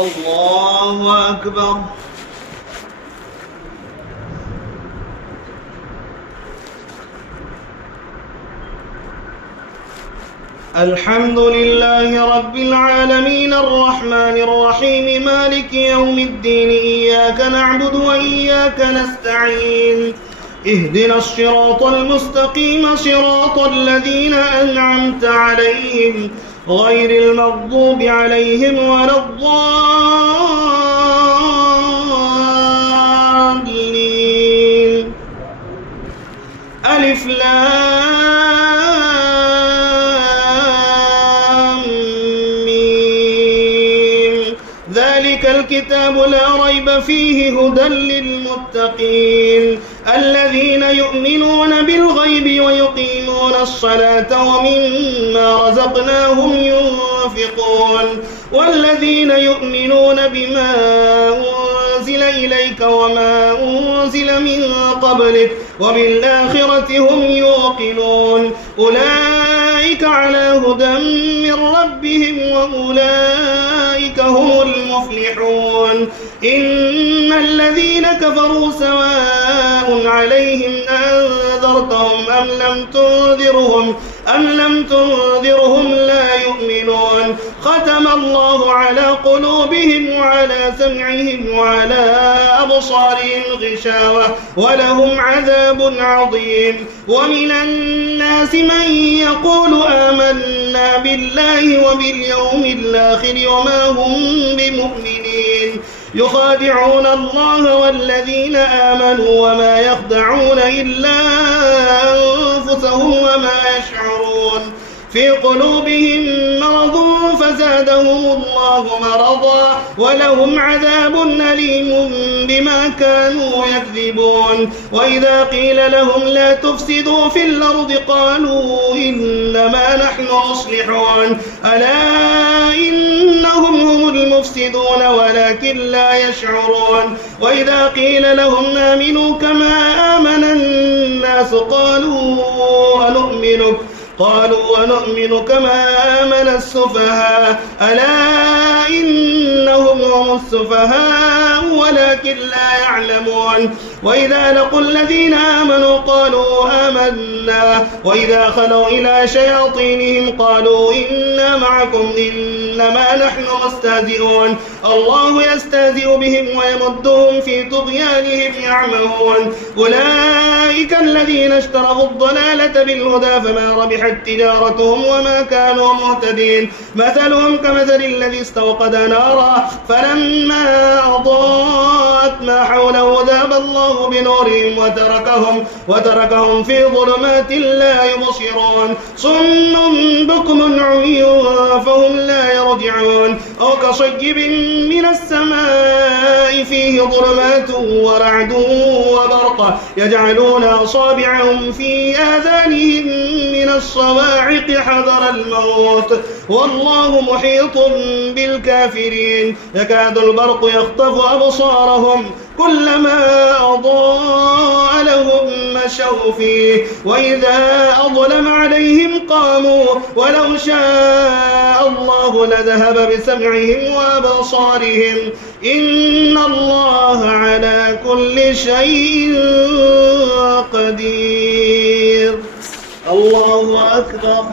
الله أكبر. الحمد لله رب العالمين الرحمن الرحيم مالك يوم الدين إياك نعبد وإياك نستعين اهدنا الصراط المستقيم صراط الذين أنعمت عليهم غير المغضوب عليهم ولا الضالين. ألف لام ميم ذلك الكتاب لا ريب فيه هدى للمتقين الذين يؤمنون بالغيب ويقيمون الصلاة ومما رزقناهم ينفقون والذين يؤمنون بما أنزل إليك وما أنزل من قبلك وبالآخرة هم يوقنون أولئك على هدى من ربهم وأولئك هم المفلحون. إن الذين كفروا سواء عليهم أنذرتهم أم لم تنذرهم لا يؤمنون. ختم الله على قلوبهم وعلى سمعهم وعلى أبصارهم غشاوة ولهم عذاب عظيم. ومن الناس من يقول آمنا بالله وباليوم الآخر وما هم بمؤمنين يخادعون الله والذين آمنوا وما يخدعون إلا أنفسهم وما يشعرون. في قلوبهم مرض فزادهم الله مرضا ولهم عذاب أليم بما كانوا يكذبون. وإذا قيل لهم لا تفسدوا في الأرض قالوا إنما نحن مصلحون ألا إنهم هم المفسدون ولكن لا يشعرون. وإذا قيل لهم آمنوا كما آمن الناس قالوا أنؤمن كما آمن السفهاء ألا إنهم هم السفهاء ولكن لا يعلمون. وإذا لقوا الذين آمنوا قالوا آمنا وإذا خلوا إلى شياطينهم قالوا إنا معكم إنما نحن مستهزئون. الله يستهزئ بهم ويمدهم في طغيانهم يعمهون. أولئك الذين اشتروا الضلالة بالهدى فما ربحت تجارتهم وما كانوا مهتدين. مثلهم كمثل الذي استوقد نارا فلما أضاءت ما حوله ذهب الله بنورهم وتركهم في ظلمات لا يبصرون. صم بكم عمي فهم لا يرجعون. أو كصيب من السماء فيه ظلمات ورعد وبرق يجعلون أصابعهم في آذانهم من الصواعق حذر الموت والله محيط بالكافرين. يكاد البرق يخطف أبصارهم كلما أضاء لهم مشوا فيه وإذا أظلم عليهم قاموا ولو شاء الله لذهب بسمعهم وأبصارهم إن الله على كل شيء قدير. الله أكبر.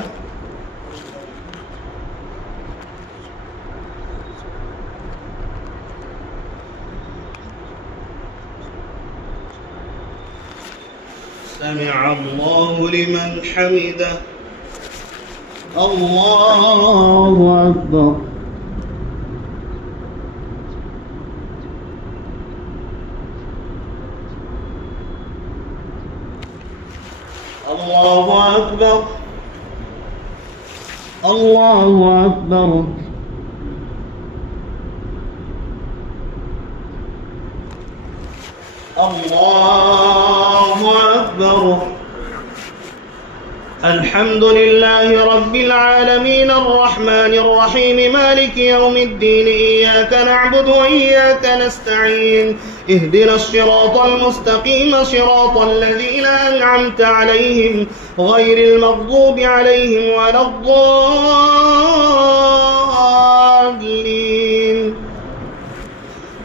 سمع الله لمن حمده. الله أكبر. الله أكبر. الله أكبر. الله أكبر. الحمد لله رب العالمين الرحمن الرحيم مالك يوم الدين إياك نعبد وإياك نستعين اهدنا الصراط المستقيم صراط الذين أنعمت عليهم غير المغضوب عليهم ولا الضالين.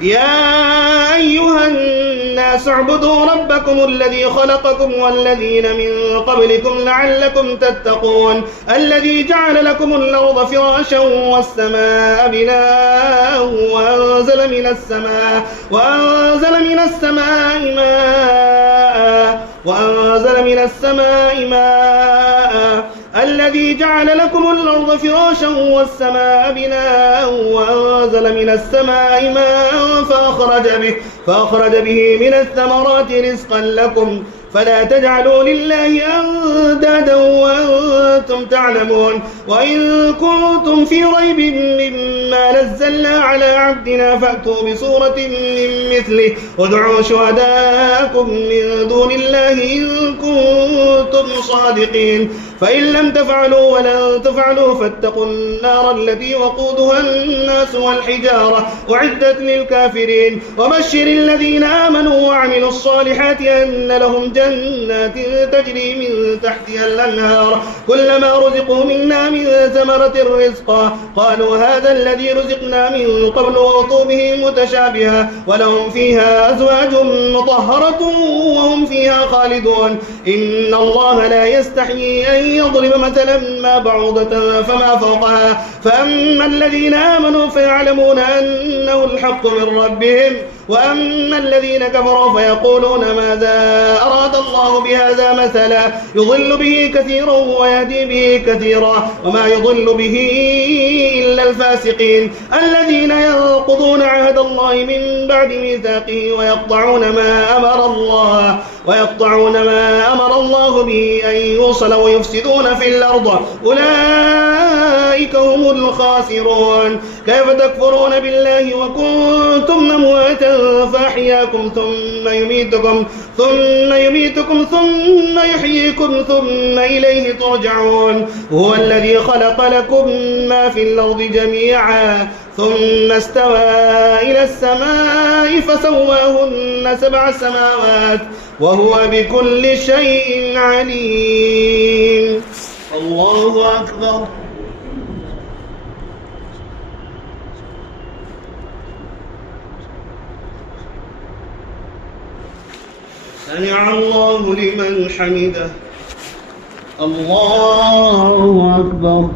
يا أيها الناس اعبدوا ربكم الذي خلقكم والذين من قبلكم لعلكم تتقون الذي جعل لكم الأرض فراشا والسماء بناء وأنزل من السماء ماء الذي جعل لكم الأرض فراشا والسماء بناء وأنزل من السماء ماء فأخرج به من الثمرات رزقا لكم فلا تجعلوا لله أندادا وأنتم تعلمون وإن كنتم في ريب مما نزلنا على عبدنا فأتوا بسورة من مثله وادعوا شهداءكم من دون الله إن كنتم صادقين فإن لم تفعلوا ولن تفعلوا فاتقوا النار التي وقودها الناس والحجارة أعدت للكافرين وبشر الذين آمنوا وعملوا الصالحات أن لهم جنات تجري من تحتها الأنهار كلما رزقوا منا من ثمرة رزقا قالوا هذا الذي رزقنا من قبل وأتوا به متشابها ولهم فيها أزواج مطهرة وهم فيها خالدون إن الله لا يستحيي أن يضرب مثلا ما بعوضة فما فوقها فأما الذين آمنوا فيعلمون أنه الحق من ربهم وأما الذين كفروا فيقولون ماذا أراد الله بهذا مثلا يضل به كثيرا ويهدي به كثيرا وما يضل به إلا الفاسقين الذين ينقضون عهد الله من بعد ميثاقه ويقطعون ما أمر الله به أن يوصل ويفسدون في الأرض أولئك هم الخاسرون كيف تكفرون بالله وكنتم أمواتا فأحياكم ثم يميتكم ثم يحييكم ثم إليه ترجعون هو الذي خلق لكم ما في الأرض جميعا ثم استوى إلى السماء فسواهن 7 سماوات وهو بكل شيء عليم الله أكبر سمع الله لمن حمده الله أكبر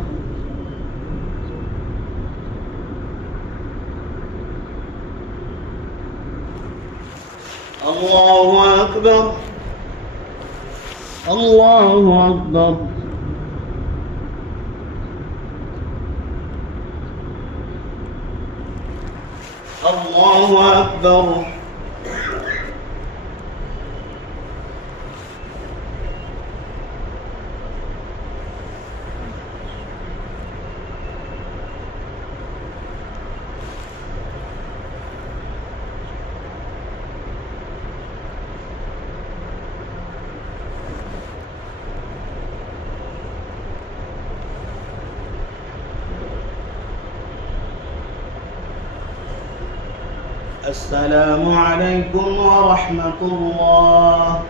الله أكبر الله أكبر الله أكبر السلام عليكم ورحمة الله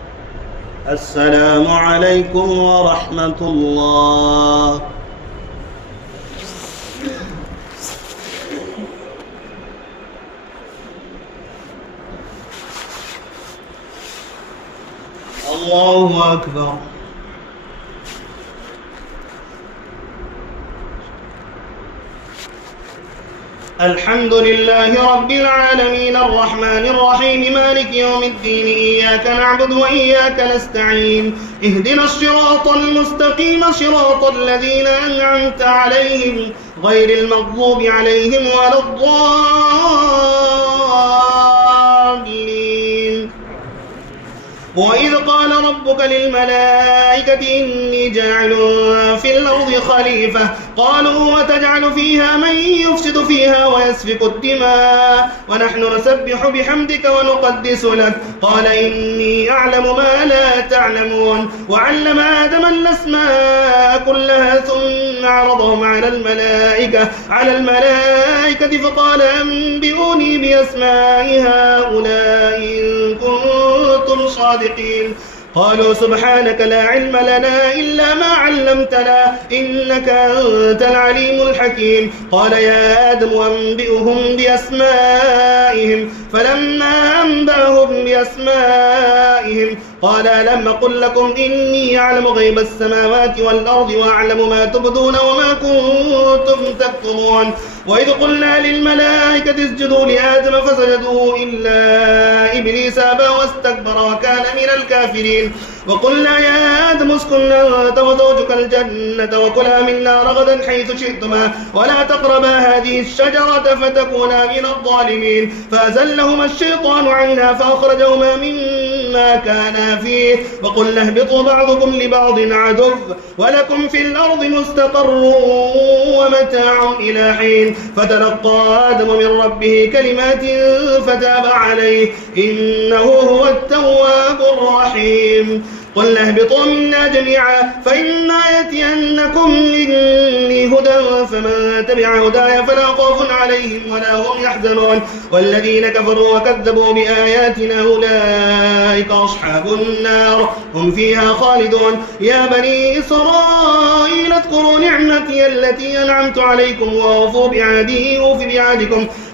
السلام عليكم ورحمة الله الله أكبر الحمد لله رب العالمين الرحمن الرحيم مالك يوم الدين إياك نعبد وإياك نستعين اهدنا الصراط المستقيم صراط الذين أنعمت عليهم غير المغضوب عليهم ولا الضالين وإذ قال ربك للملائكة إني جاعل في الأرض خليفة قالوا وتجعل فيها من يفسد فيها ويسفك الدماء ونحن نسبح بحمدك ونقدس لك قال إني أعلم ما لا تعلمون وعلم آدم الأسماء كلها ثم عرضهم على الملائكة فقال أنبئوني بأسماء هؤلاء إن كنتم صادقين قالوا سبحانك لا علم لنا إلا ما علمتنا إنك أنت العليم الحكيم قال يا آدم أنبئهم بأسمائهم فلما أنبأهم بأسمائهم قال ألم أقل لكم إني أعلم غيب السماوات والأرض وأعلم ما تبدون وما كنتم تكتمون وإذ قلنا للملائكة اسجدوا لآدم فسجدوا إلا إبليس أبى واستكبر وكان من الكافرين وقلنا يا آدم اسكن أنت وزوجك الجنة وكلا منا رغدا حيث شئتما ولا تقربا هذه الشجرة فتكونا من الظالمين فأزلهما الشيطان عنها فأخرجهما مما كانا فيه وقلنا اهبطوا بعضكم لبعض عدو ولكم في الأرض مستقر ومتاع إلى حين فتلقى آدم من ربه كلمات فتاب عليه إنه هو التواب الرحيم قلنا اهبطوا منا جميعا فإما يأتينكم مني هدى فمن تبع هداي فلا خوف عليهم ولا هم يحزنون والذين كفروا وكذبوا بآياتنا أولئك أصحاب النار هم فيها خالدون يا بني إسرائيل اذكروا نعمتي التي أنعمت عليكم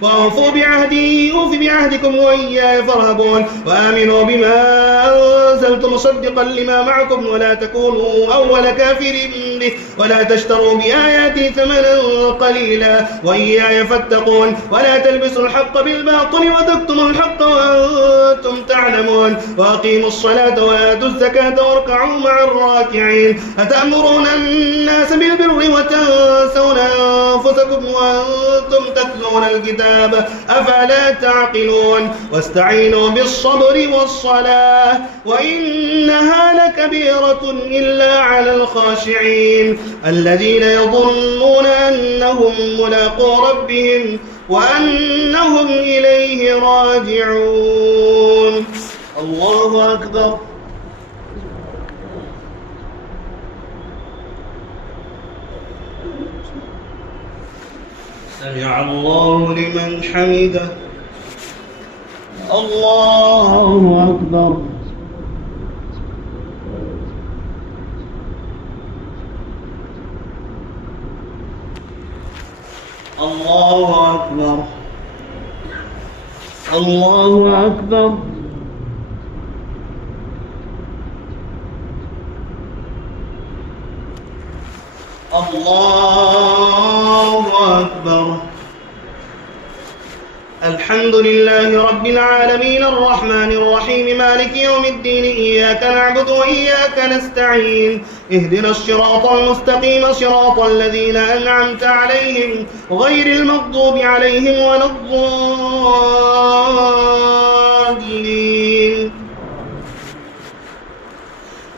وأوفوا بعهدي أوف بعهدكم وإياي فارهبون وآمنوا بما أنزلت مصدقا لما معكم ولا تكونوا أول كافر به ولا تشتروا بآياتي ثمنا قليلا وإياي فاتقون ولا تلبسوا الحق بالباطل وتكتموا الحق وأنتم تعلمون وأقيموا الصلاة وآتوا الزكاة واركعوا مع الراكعين أتأمرون الناس بالبر وتنسون أنفسكم وأنتم تتلون الكتاب أفلا تعقلون واستعينوا بالصبر والصلاة وإنها لكبيرة إلا على الخاشعين الذين يظنون أنهم ملاقو ربهم وأنهم إليه راجعون الله أكبر سمع الله لمن حمده الله أكبر الله أكبر الله أكبر الله أكبر الحمد لله رب العالمين الرحمن الرحيم مالك يوم الدين إياك نعبد وإياك نستعين اهدنا الصراط المستقيم صراط الذين أنعمت عليهم غير المغضوب عليهم ولا الضالين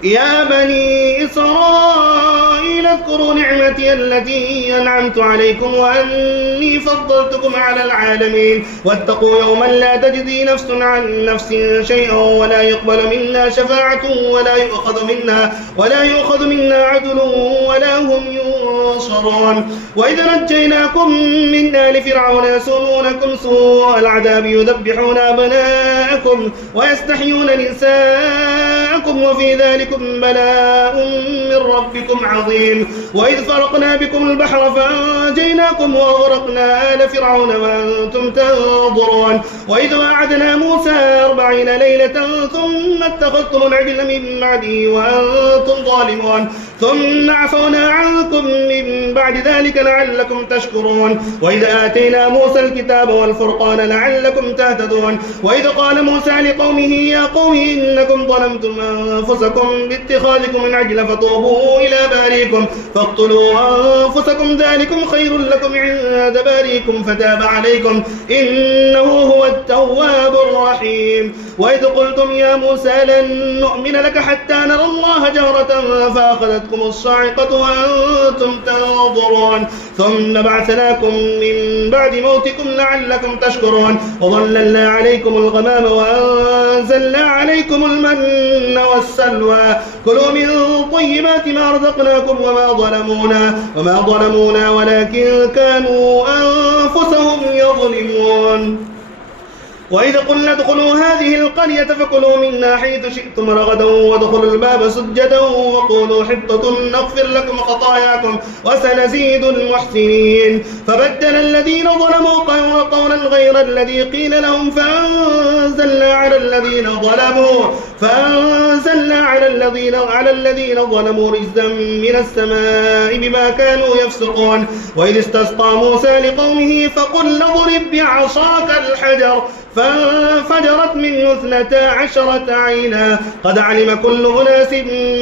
يا بني إسرائيل اذكروا نعمتي التي أنعمت عليكم وأني فضلتكم على العالمين واتقوا يوما لا تجزي نفس عن نفس شيئا ولا يقبل منا شفاعة ولا يؤخذ منا عدل ولا هم ينصرون وإذا نجيناكم من آل فرعون يسومونكم سوء العذاب يذبحون أبناءكم ويستحيون نساءكم وفي ذلكم بلاء من ربكم عظيم وإذ فرقنا بكم البحر فأنجيناكم وأغرقنا آل فرعون وأنتم تنظرون وإذ وعدنا موسى 40 ليلة ثم اتخذتم العجل من بعده وأنتم ظالمون ثم عفونا عنكم من بعد ذلك لعلكم تشكرون وإذ آتينا موسى الكتاب والفرقان لعلكم تهتدون وإذ قال موسى لقومه يا قوم إنكم ظلمتم أنفسكم باتخاذكم العجل فتوبوا إلى باريكم فاقتلوا أنفسكم ذلكم خير لكم عند باريكم فتاب عليكم إنه هو التواب الرحيم وإذ قلتم يا موسى لن نؤمن لك حتى نرى الله جهرة فأخذتكم الصاعقة وأنتم تنظرون ثم بعثناكم من بعد موتكم لعلكم تشكرون وظللنا عليكم الغمام وأنزلنا عليكم المن والسلوى كلوا من طيبات ما رزقناكم وما ظلمونا ولكن كانوا أنفسهم يظلمون وإذ قلنا ادخلوا هذه القرية فكلوا منها حيث شئتم رغدا وادخلوا الباب سجدا وقولوا حطة نغفر لكم خطاياكم وسنزيد المحسنين. فبدل الذين ظلموا قولا غير الذي قيل لهم فأنزلنا على الذين ظلموا رجزا من السماء بما كانوا يفسقون. وإذ استسقى موسى لقومه فقل اضرب بعصاك الحجر فانفجرت منه 12 عينا قد علم كل أناس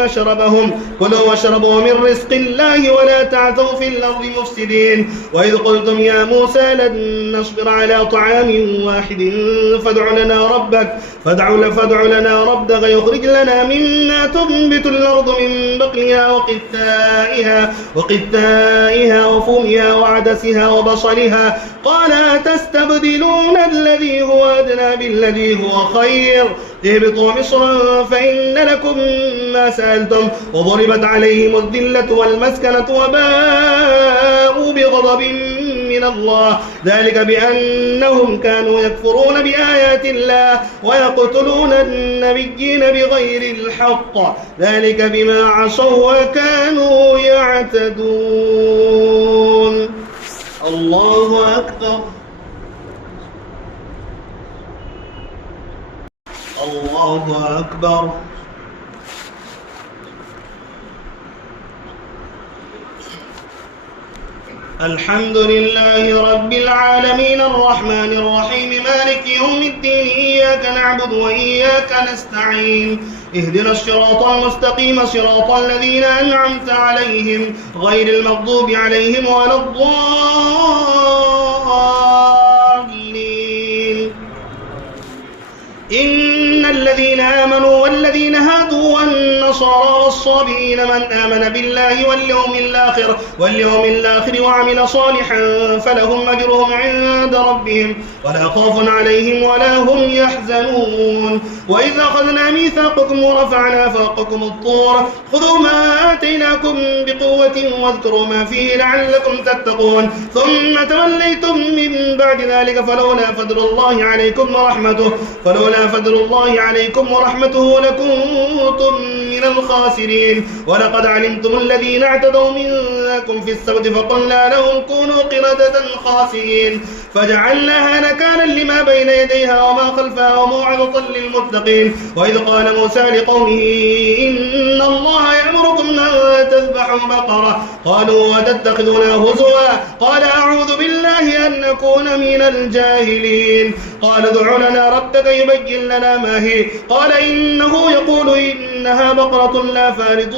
مشربهم كلوا واشربوا من رزق الله ولا تعثوا في الأرض مفسدين. وإذ قلتم يا موسى لن نصبر على طعام واحد فادع لنا ربك يخرج لنا مما تنبت الأرض من بقلها وقثائها وفومها وعدسها وبصلها قال أتستبدلون الذي هو أدنى بالذي هو خير اهبطوا مصرا فإن لكم ما سألتم وضربت عليهم الذلة والمسكنة وباءوا بغضب من الله ذلك بأنهم كانوا يكفرون بآيات الله ويقتلون النبيين بغير الحق ذلك بما عصوا وكانوا يعتدون. الله أكبر. الله أكبر. الحمد لله رب العالمين الرحمن الرحيم مالك يوم الدين إياك نعبد وإياك نستعين اهدنا الصراط المستقيم صراط الذين أنعمت عليهم غير المغضوب عليهم ولا الضالين. إن الذين آمنوا والذين هادوا والنصارى والصابئين من آمن بالله واليوم الآخر وعمل صالحا فلهم أجرهم عند ربهم ولا خوف عليهم ولا هم يحزنون. وإذ أخذنا ميثاقكم ورفعنا فوقكم الطور خذوا ما آتيناكم بقوة واذكروا ما فيه لعلكم تتقون ثم توليتم من بعد ذلك فلولا فضل الله عليكم ورحمته لكنتم من الخاسرين. ولقد علمتم الذين اعتدوا منكم في السبت فقلنا لهم كونوا قردة خاسئين فجعلناها نكالا لما بين يديها وما خلفها وموعظة للمتقين. وإذ قال موسى لقومه إن الله يأمركم أن تذبحوا بقرة قالوا وتتخذنا هزوا قال أعوذ بالله أن نكون من الجاهلين. قال ادع لنا ربك يبين لنا ما هي قال إنه يقول إنها بقرة لا فارض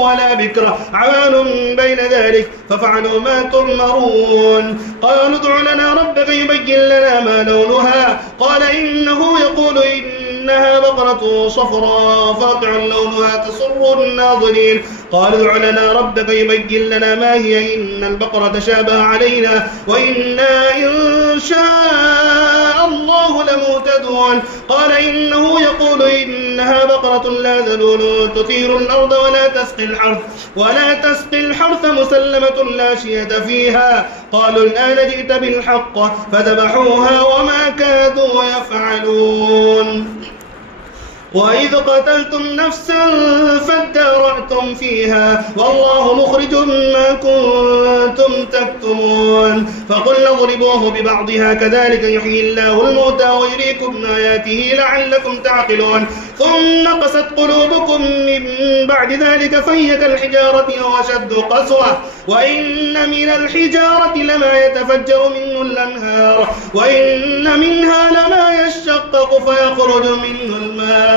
ولا بكر عوان بين ذلك ففعلوا ما تؤمرون. قالوا ادع لنا ربك يبين لنا ما لونها قال إنه يقول إنها بقرة صفراء فاقع لونها تسر الناظرين. قالوا ادع لنا ربك يبين لنا ما هي إن البقرة تشابه علينا وإنا إن شاء الله لمهتدون. قال إنه يقول إنها بقرة لا ذلول تثير الأرض ولا تسقي الحرث مسلمة لا شية فيها. قالوا الآن جئت بالحق فذبحوها وما كادوا يفعلون. وإذ قتلتم نفسا فادارأتم فيها والله مخرج ما كنتم تكتمون. فقلنا اضربوه ببعضها كذلك يحيي الله الموتى ويريكم آياته لعلكم تعقلون. ثم قست قلوبكم من بعد ذلك فهي كالحجارة أو أشد قسوة وإن من الحجارة لما يتفجر منه الأنهار وإن منها لما يشقق فيخرج منه الماء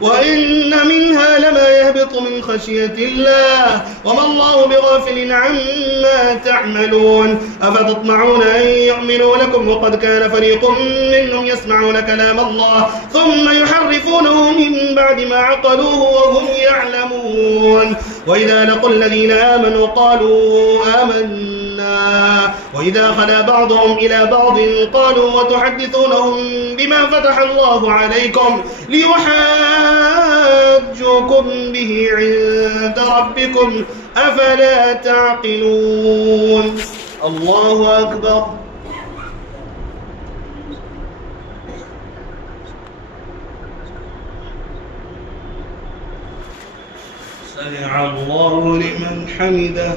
وإن منها لما يهبط من خشية الله وما الله بغافل عما تعملون. أفتطمعون أن يؤمنوا لكم وقد كان فريق منهم يسمعون كلام الله ثم يحرفونه من بعد ما عقلوه وهم يعلمون. وإذا لقوا الذين آمنوا قالوا آمنا وإذا خلا بعضهم إلى بعض قالوا وتحدثونهم بما فتح الله عليكم ليحاجوكم به عند ربكم أفلا تعقلون. الله أكبر. سمع الله لمن حمده.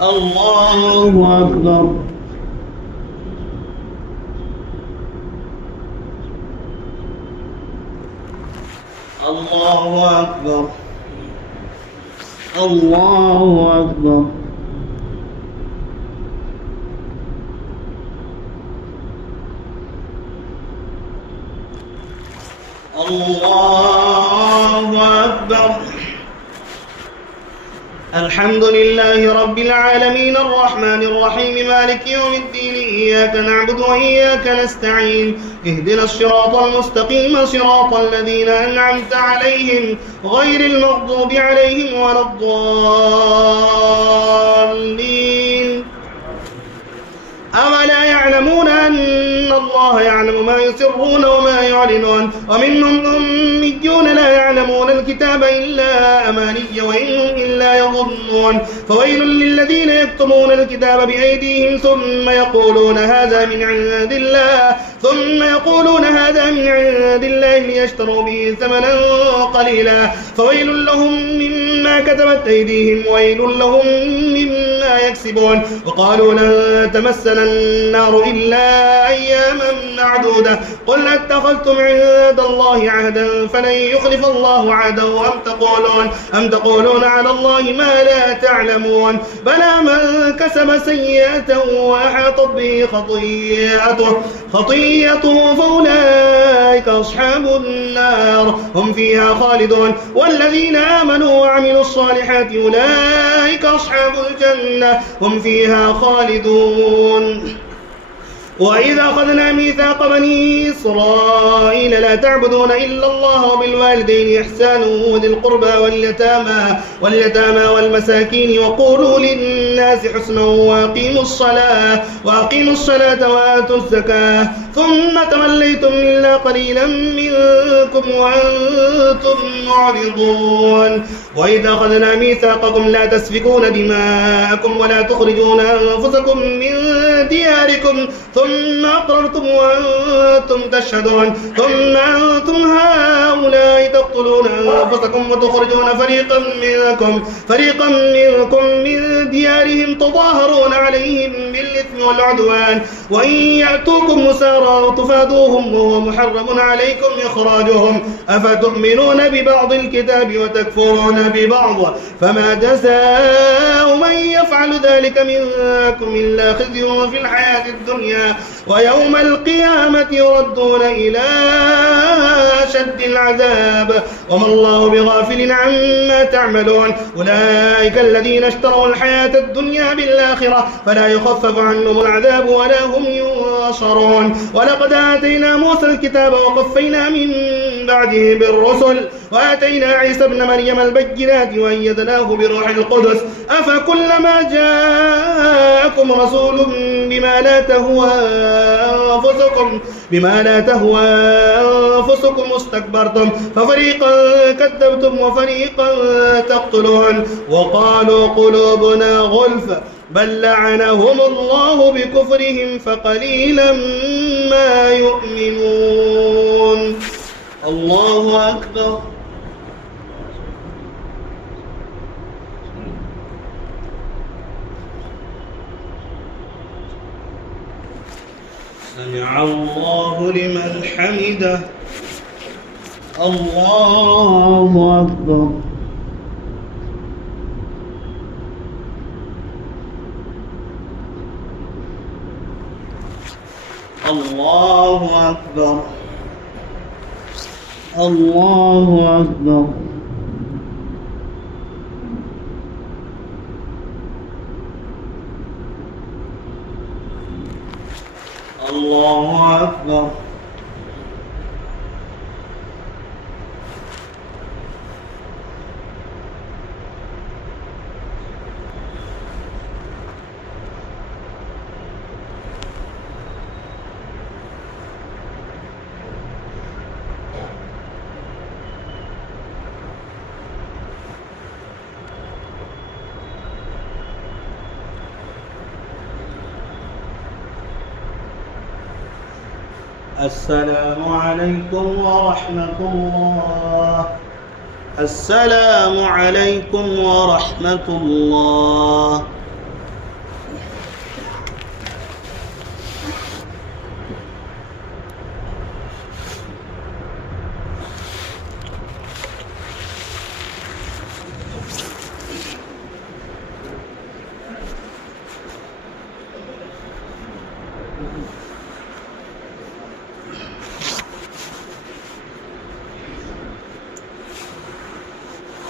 الله أكبر. الله أكبر. الله أكبر. الله أكبر. الحمد لله رب العالمين الرحمن الرحيم مالك يوم الدين إياك نعبد وإياك نستعين اهدنا الصراط المستقيم صراط الذين أنعمت عليهم غير المغضوب عليهم ولا الضالين. أولا يعلمون أن الله يعلم ما يسرون وما يعلنون ومنهم أميون لا يعلمون الكتاب إلا أماني وإنهم إلا يظنون فويل للذين يكتمون الكتاب بأيديهم ثم يقولون هذا من عند الله ليشتروا به ثمنا قليلا فويل لهم مما كتبت أيديهم وويل لهم مما يكسبون وقالوا لن تمسنا النار إلا أياما معدودة قل اتخذتم عند الله عهدا فلن يخلف الله عهده أم تقولون على الله ما لا تعلمون بلى من كسب سيئة وأحاطت به خطيئته فأولئك أصحاب النار هم فيها خالدون والذين آمنوا وعملوا الصالحات أولئك أصحاب الجنة هم فيها خالدون. وإذا أخذنا ميثاق بني إسرائيل لا تعبدون إلا الله وبالوالدين إحسانا وذي القربى واليتامى والمساكين وقولوا للناس حسنا وأقيموا الصلاة وآتوا الزكاة ثم توليتم إلا قليلا منكم وأنتم معرضون. وإذا أخذنا ميثاقكم لا تسفكون دماءكم ولا تخرجون أنفسكم من دياركم ثم أقررتم وأنتم تشهدون ثم أنتم هؤلاء تقتلون أنفسكم وتخرجون فريقا منكم من ديارهم تظاهرون عليهم بالإثم والعدوان وإن يأتوكم مسارى تفادوهم وهو محرم عليكم إخراجهم أفتؤمنون ببعض الكتاب وتكفرون ببعض فما جزاء من يفعل ذلك منكم إلا خزي في الحياة الدنيا ويوم القيامة يردون إلى أشد العذاب وما الله بغافل عما تعملون أولئك الذين اشتروا الحياة الدنيا بالآخرة فلا يخفف عنهم العذاب ولا هم ينصرون. ولقد آتينا موسى الكتاب وقفينا من بعده بالرسل وآتينا عيسى ابن مريم البينات وأيدناه بروح القدس أفكلما جاءكم رسول بما لا تهوى أنفسكم استكبرتم ففريقا كذبتم وفريقا تقتلون وقالوا قلوبنا غلف بل لعنهم الله بكفرهم فقليلا ما يؤمنون. الله أكبر. سمع الله لمن حمده. الله أكبر. الله أكبر. الله أكبر. الله أكبر. السلام عليكم ورحمة الله. السلام عليكم ورحمة الله.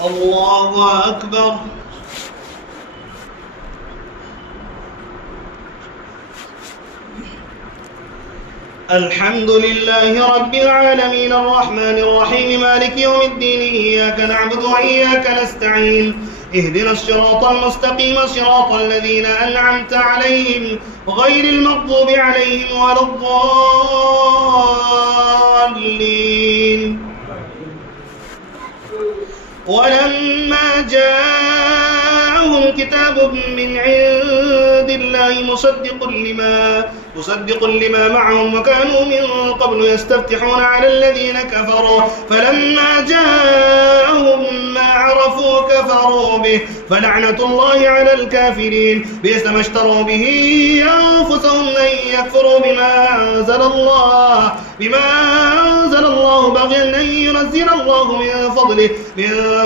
الله أكبر. الحمد لله رب العالمين الرحمن الرحيم مالك يوم الدين إياك نعبد وإياك نستعين اهدنا الصراط المستقيم صراط الذين أنعمت عليهم غير المغضوب عليهم ولا الضالين. ولما جاءهم كتاب من عند الله مصدق لما معهم وكانوا من قبل يستفتحون على الذين كفروا فلما جاءهم ما عرفوا كفروا به فلعنة الله على الكافرين. بئس ما اشتروا به أنفسهم أن يكفروا بما أنزل الله بغيا أن ينزل الله من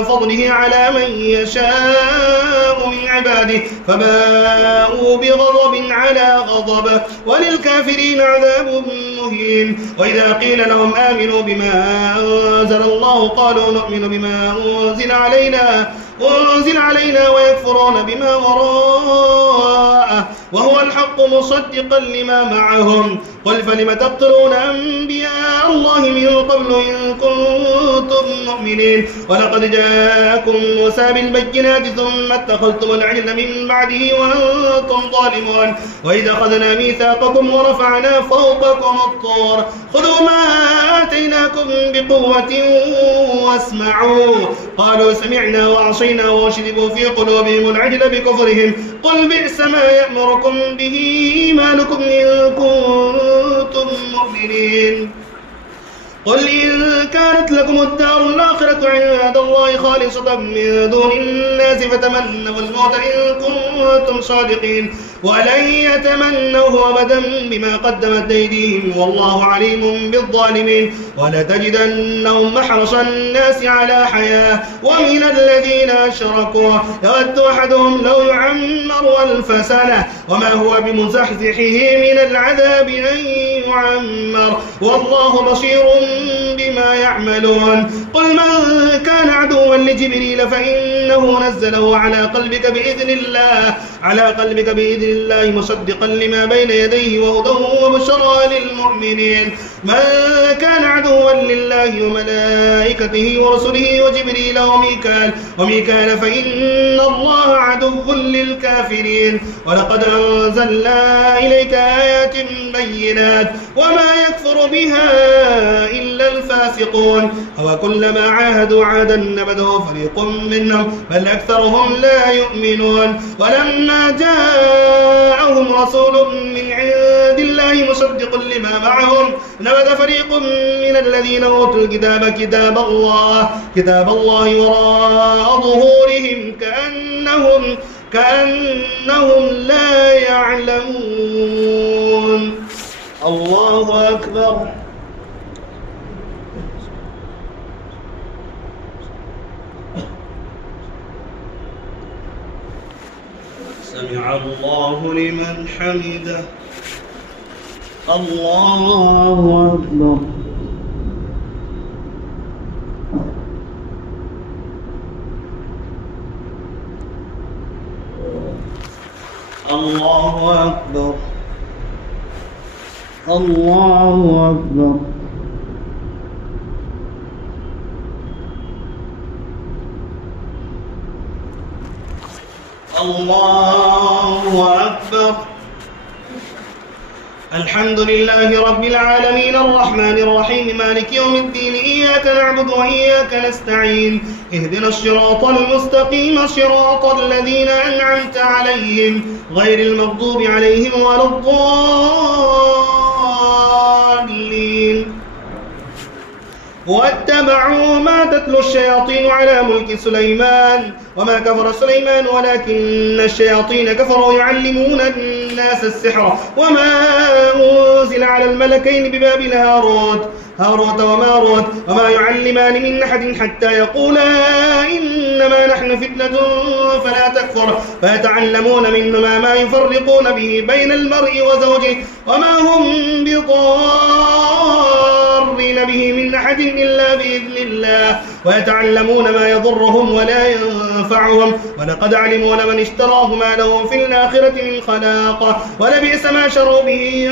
فضله على من يشاء من عباده فباءوا بغضب على غضب وللكافرين عذاب مهين. وإذا قيل لهم آمنوا بما أنزل الله قالوا نؤمن بما أنزل علينا ويكفرون بما وراءه وهو الحق مصدقا لما معهم. قل فلم تقتلون أنبياء الله من قبل إن كنتم مؤمنين ولقد جاءكم موسى بالبينات ثم اتخذتم العجل من بعده وأنتم ظالمون. وإذا أخذنا ميثاقكم ورفعنا فوقكم الطور خذوا ما آتيناكم بقوة واسمعوا قالوا سمعنا وعصينا وشربوا في قلوبهم العجل بكفرهم قل بئس ما يأمركم به إيمانكم إن كنتم مؤمنين. قل إن كانت لكم الدار الآخرة عند الله خالصة من دون الناس فتمنوا الموت إن كنتم صادقين ولن يتمنوه أبدا بما قدمت أيديهم والله عليم بالظالمين. ولتجدنهم أحرص الناس على حياة ومن الذين أشركوا يود أحدهم لو يعمر 1000 سنة وما هو بمزحزحه من العذاب أن يعمر والله بصير بما يعملون. قل من كان عدوا لجبريل فإنه نزله على قلبك بإذن الله مصدقا لما بين يديه وهدى وبشرى للمؤمنين. من كان عدوا لله وملائكته ورسله وجبريل وميكال فإن الله عدو للكافرين. ولقد أنزلنا إليك آيات بينات وما يكفر بها إلا الفاسقون أوكلما عاهدوا عادا نبذه فريق منهم بل أكثرهم لا يؤمنون. ولما جاءهم رسول من عند الله مصدق لما معهم نبذ فريق من الذين أوتوا الكتاب كتاب الله وراء ظهورهم كأنهم لا يعلمون. الله أكبر. سمع الله لمن حمده. الله أكبر. الله أكبر. الله أكبر. الله أكبر. الحمد لله رب العالمين الرحمن الرحيم مالك يوم الدين إياك نعبد وإياك نستعين اهدنا الصراط المستقيم صراط الذين أنعمت عليهم غير المغضوب عليهم ولا الضالين. واتبعوا ما تتلو الشياطين على ملك سليمان وما كفر سليمان ولكن الشياطين كفروا يعلمون الناس السحر وما أنزل على الملكين ببابل هاروت وماروت وما يعلمان من أحد حتى يقولا إنما نحن فتنة فلا تكفر فيتعلمون منهما ما يفرقون به بين المرء وزوجه وما هم بضارين به من أحد إلا بإذن الله ويتعلمون ما يضرهم ولا ينفعهم ولقد علموا لمن اشتراه ما له في الآخرة من خلاق ولبئس ما شروا به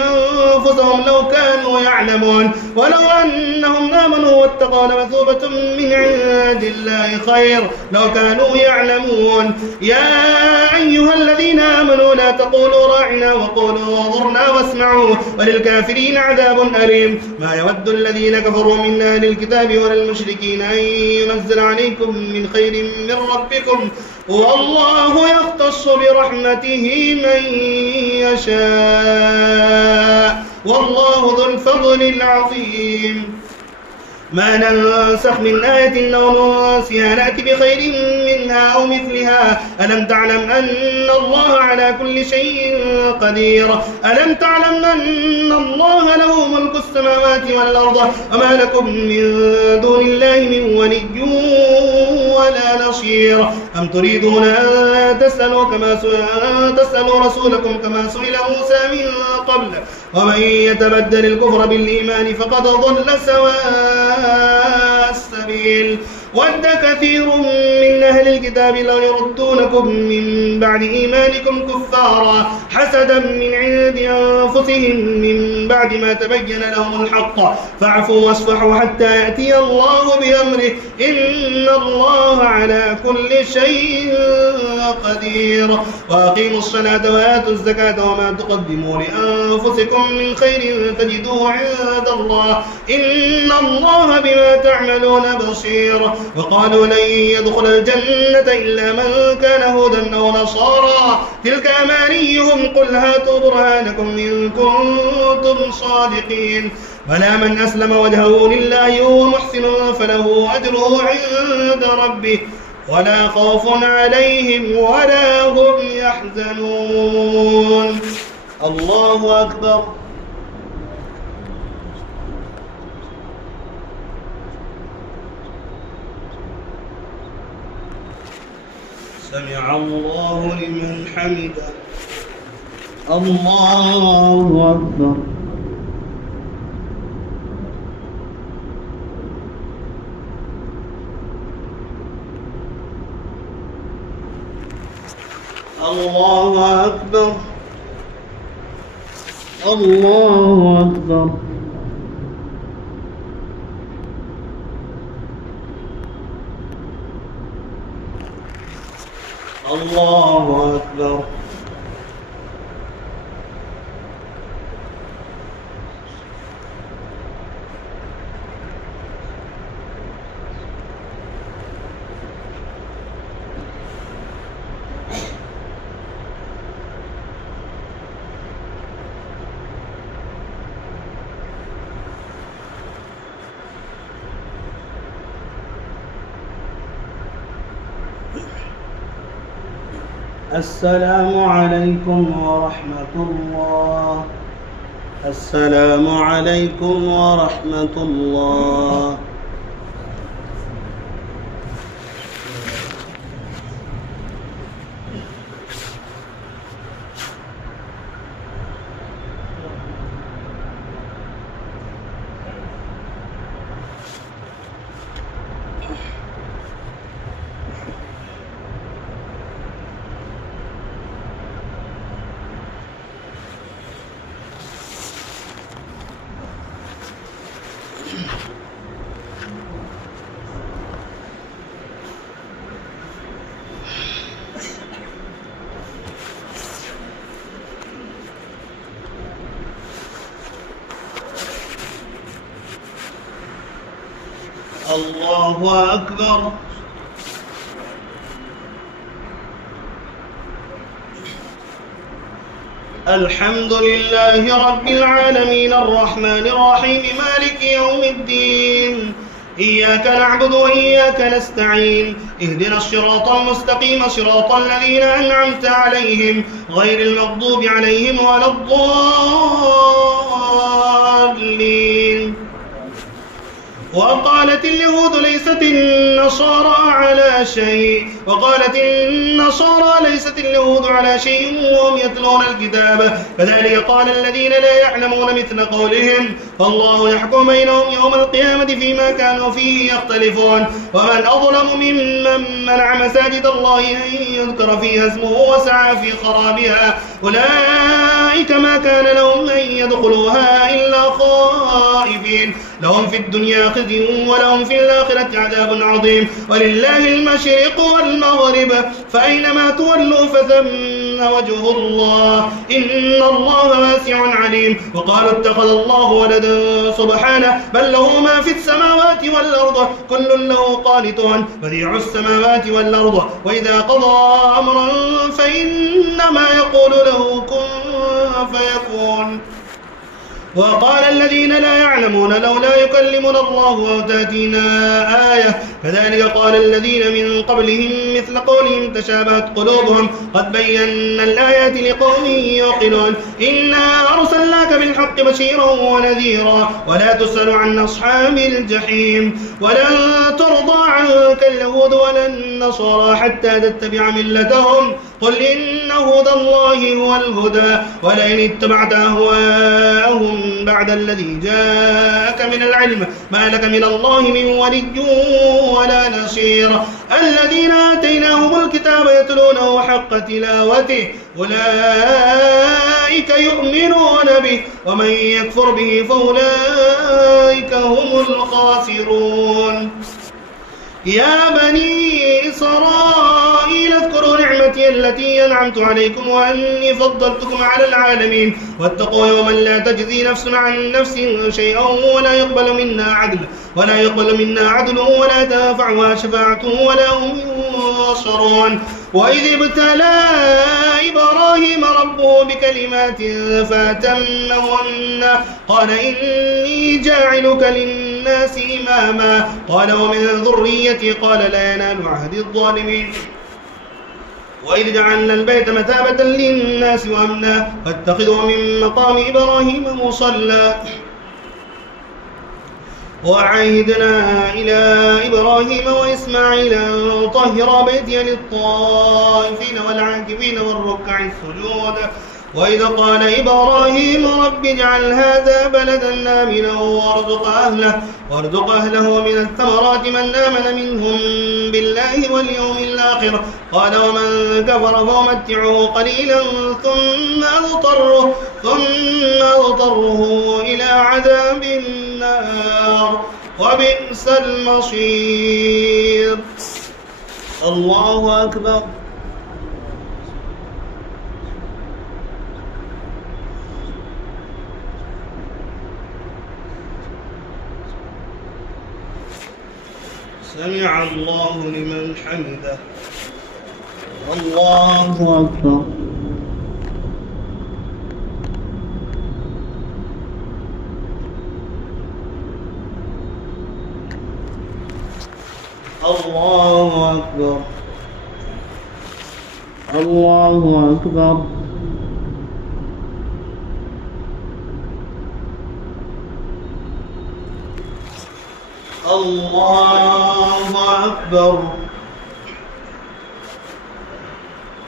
أنفسهم لو كانوا يعلمون ولو أنهم آمنوا واتقوا لمثوبة من عند الله خير لو كانوا يعلمون يا أيها الذين آمنوا لا تقولوا راعنا وقولوا انظرنا واسمعوا وللكافرين عذاب أليم ما يود الذين كفروا من أهل الكتاب ولا المشركين أن ينزل عليكم من خير من ربكم والله يختص برحمته من يشاء والله ذو الفضل العظيم ما ننسخ من آية أو ننسها نأتي بخير منها أو مثلها ألم تعلم أن الله على كل شيء قدير ألم تعلم أن الله له ملك السماوات والأرض وما لكم من دون الله من ولي ولا نصير أم تريدون أن تسألوا رسولكم كما سئل موسى من قبل ومن يتبدل الكفر بالإيمان فقد ضل سواء السبيل ود كثير من أهل الكتاب لو يردونكم من بعد إيمانكم كفارا حسدا من عند أنفسهم من بعد ما تبين لهم الحق فاعفوا واصفحوا حتى يأتي الله بأمره إن الله على كل شيء قدير وأقيموا الصلاة وآتوا الزكاة وما تقدموا لأنفسكم من خير تجدوه عند الله إن الله بما تعملون بصير وقالوا لن يدخل الجنة إلا من كان هودا أو نصارى تلك أمانيهم قل هاتوا برهانكم إن كنتم صادقين بلى من أسلم وجهه لله وهو محسن فله أجره عند ربه ولا خوف عليهم ولا هم يحزنون الله أكبر سمع الله لمن حمده الله أكبر الله أكبر الله أكبر الله أكبر السلام عليكم ورحمة الله السلام عليكم ورحمة الله الله أكبر الحمد لله رب العالمين الرحمن الرحيم مالك يوم الدين إياك نعبد وإياك نستعين اهدنا الصراط المستقيم صراط الذين أنعمت عليهم غير المغضوب عليهم ولا الضالين. وقالت اليهود ليست النصارى على شيء وقالت النصارى ليست اليهود على شيء وهم يتلون الكتاب كذلك قال الذين لا يعلمون مثل قولهم فالله يحكم بينهم يوم القيامة فيما كانوا فيه يختلفون. ومن أظلم ممن منع مساجد الله أن يذكر فيها اسمه وسعى في خرابها أولئك ما كان لهم أن يدخلوها إلا خائفين لهم في الدنيا خزي ولهم في الآخرة عذاب عظيم ولله المشرق والمغرب فأينما تولوا فثم وجه الله إن الله واسع عليم. وقالوا اتخذ الله ولدا سبحانه بل له ما في السماوات والأرض كل له قانتون بديع السماوات والأرض وإذا قضى أمرا فإنما يقول له كن فيكون. وقال الذين لا يعلمون لولا يكلمنا الله أو تأتينا آية كذلك قال الذين من قبلهم مثل قولهم تشابهت قلوبهم قد بينا الآيات لقوم يعقلون. إنا أرسلناك بالحق بشيرا ونذيرا ولا تسأل عن أصحاب الجحيم. ولن ترضى عنك اليهود ولا النصارى حتى تتبع ملتهم قل إن هدى الله هو الهدى ولئن اتبعت أهواءهم بعد الذي جاءك من العلم ما لك من الله من ولي ولا نصير. الذين آتيناهم الكتاب يتلونه حق تلاوته أولئك يؤمنون به ومن يكفر به فأولئك هم الخاسرون. يا بني إسرائيل اذكروا نعمتي التي أنعمت عليكم وأني فضلتكم على العالمين واتقوا يوما لا تجزي نفس عن نفس شيئا ولا يقبل منا عدل ولا تنفعها شفاعة ولا هم ينصرون. وإذ ابتلى إبراهيم ربه بكلمات فأتمهن قال إني جاعلك للناس إماما قال ومن ذريتي قال لا ينال عهد الظالمين. وإذ جعلنا البيت مثابة للناس وأمنا فاتخذوا من مقام إبراهيم مصلى وعهدنا إلى إبراهيم وإسماعيل أن طهر بيتي للطائفين والعاكفين والركع السجود. وإذ قال إبراهيم رب اجعل هذا بلدا آمنا وارزق أهله من الثمرات من آمن منهم بالله واليوم الآخر قال ومن كفر فأمتعه قليلا ثم أضطره إلى عذاب النار وبئس المصير. الله أكبر. سمع الله لمن حمده. الله أكبر. الله أكبر. الله أكبر. الله أكبر.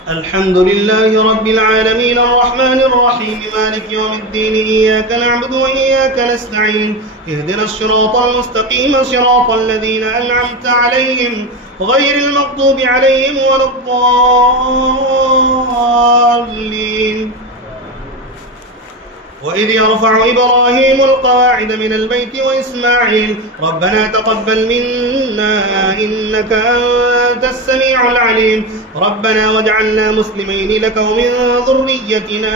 الحمد لله رب العالمين الرحمن الرحيم مالك يوم الدين إياك نعبد وإياك نستعين اهدنا الصراط المستقيم صراط الذين أنعمت عليهم غير المغضوب عليهم ولا الضالين. وإذ يرفع إبراهيم القواعد من البيت وإسماعيل ربنا تقبل منا إنك أنت السميع العليم ربنا واجعلنا مسلمين لك ومن ذريتنا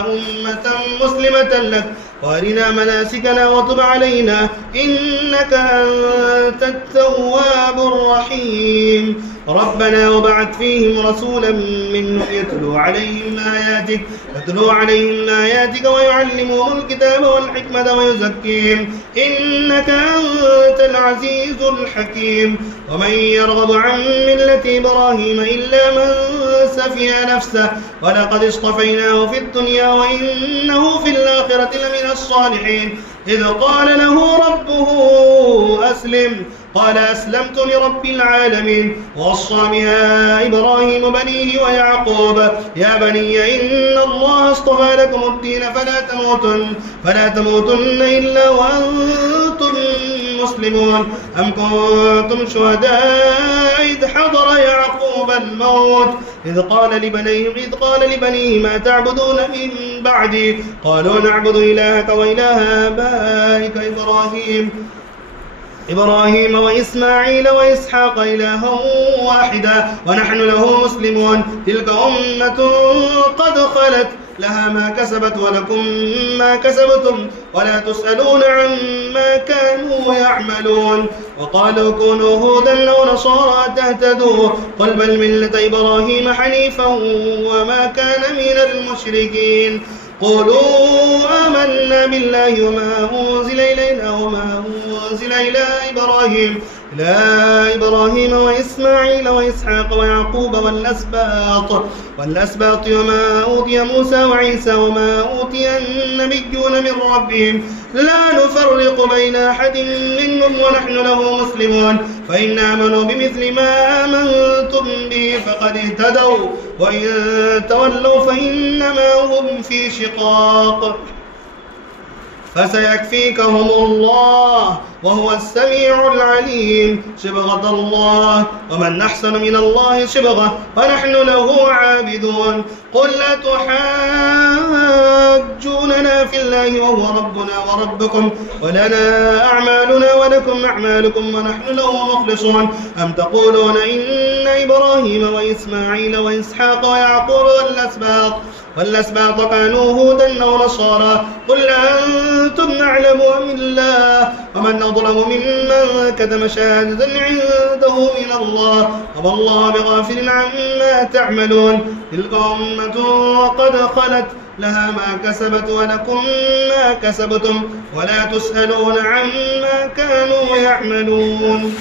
أمة مسلمة لك وأرنا مناسكنا وتب علينا إنك أنت التواب الرحيم. ربنا وبعث فيهم رسولا منهم يتلو عليهم آياتك ويعلمهم الكتاب والحكمة ويزكيهم إنك أنت العزيز الحكيم. ومن يرغب عن ملة إبراهيم إلا من سفي نفسه ولقد اصطفيناه في الدنيا وإنه في الآخرة لمن الصالحين. إذ قال له ربه أسلم قال أسلمت لرب العالمين. ووصى بها إبراهيم بنيه ويعقوب يا بني إن الله اصطفى لكم الدين فلا تموتن إلا وأنتم مسلمون. أم كنتم شهداء إذ حضر يعقوب الموت إذ قال لبنيه ما تعبدون من بعدي قالوا نعبد إلهك وإله آبائك إبراهيم وإسماعيل وإسحاق إلها واحدا ونحن له مسلمون. تلك أمة قد خلت لها ما كسبت ولكم ما كسبتم ولا تسألون عما كانوا يعملون. وقالوا كونوا هودا أو نصارى تهتدوا قل بل ملة إبراهيم حنيفا وما كان من المشركين. قولوا آمنا بالله وما أنزل إلينا وما أنزل إلى إبراهيم وإسماعيل وإسحاق ويعقوب والأسباط وما أوتي موسى وعيسى وما أوتي النبيون من ربهم لا نفرق بين أحد منهم ونحن له مسلمون. فإن آمنوا بمثل ما آمنتم به فقد اهتدوا وإن تولوا فإنما هم في شقاق فسيكفيكهم الله وهو السميع العليم. صبغة الله ومن أحسن من الله صبغة ونحن له عابدون. قل أتحاجوننا في الله وهو ربنا وربكم ولنا أعمالنا ولكم أعمالكم ونحن له مخلصون. أم تقولون إن إبراهيم وإسماعيل وإسحاق ويعقوب والأسباط كانوا هودا أو نصارى قل أنتم أعلم أم الله ومن أظلم ممن كتم شهادة عنده من الله وما الله بغافل عما تعملون. تلك أمة قد خلت لها ما كسبت ولكم ما كسبتم ولا تسألون عما كانوا يعملون.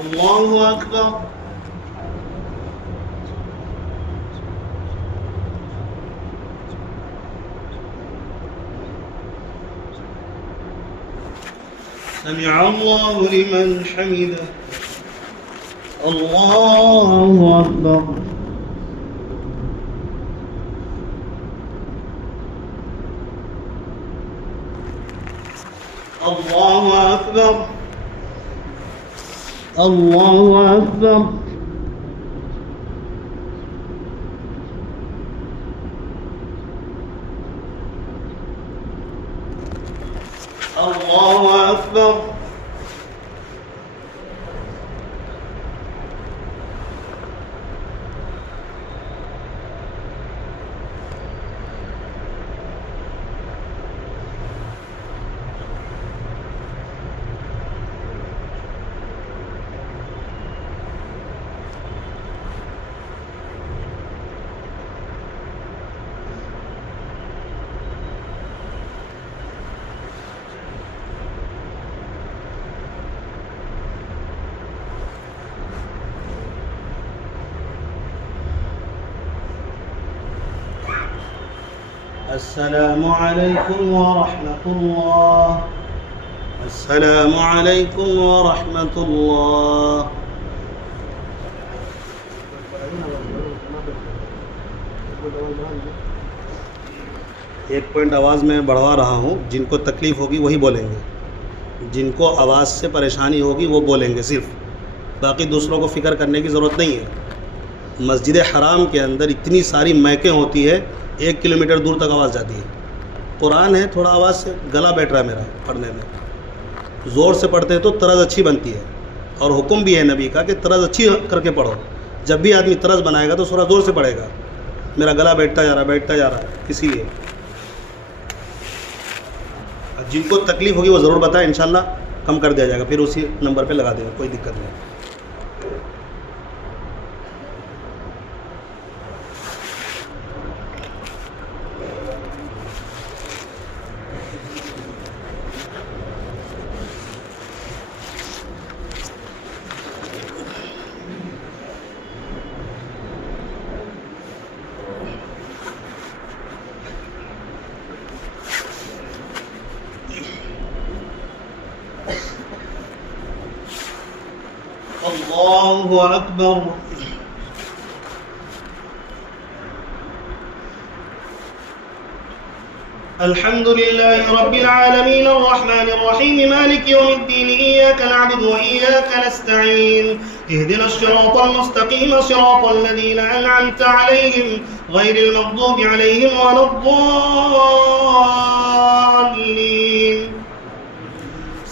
الله أكبر. سمع الله لمن حمده. الله أكبر. الله أكبر. الله أكبر. الله أكبر. السلام عليكم ورحمة الله. السلام عليكم ورحمة الله. एक पॉइंट आवाज़ में बढ़वा रहा हूँ, जिनको तकलीफ़ होगी वही बोलेंगे, जिनको आवाज़ से परेशानी होगी वो बोलेंगे सिर्फ, बाकी दूसरों को फ़िक्र करने की ज़रूरत नहीं है। मस्जिद हराम के अंदर इतनी सारी महकें होती है, 1 किलोमीटर दूर तक आवाज़ जाती है। कुरान है, थोड़ा आवाज़ से गला बैठ रहा है मेरा पढ़ने में, ज़ोर से पढ़ते हैं तो तरज अच्छी बनती है, और हुक्म भी है नबी का कि तरज अच्छी करके पढ़ो। जब भी आदमी तरज बनाएगा तो थोड़ा ज़ोर से पढ़ेगा। मेरा गला बैठता जा रहा इसीलिए। जिनको तकलीफ़ होगी वो ज़रूर बताएं, इंशाल्लाह कम कर दिया जाएगा, फिर उसी नंबर पे लगा देगा, कोई दिक्कत नहीं। अल्लाहु अकबर। अल्हम्दुलिल्लाहि रब्बिल आलमीन अर्रहमानिर रहीम मालिकि यौमिद्दीन इय्याका नअबुदु व इय्याका नस्तईन इहदिनस सिरातल मुस्तकीम सिरातल लज़ीना अनअमता अलैहिम गैरिल मग़दूबि अलैहिम वलद्दाल्लीन।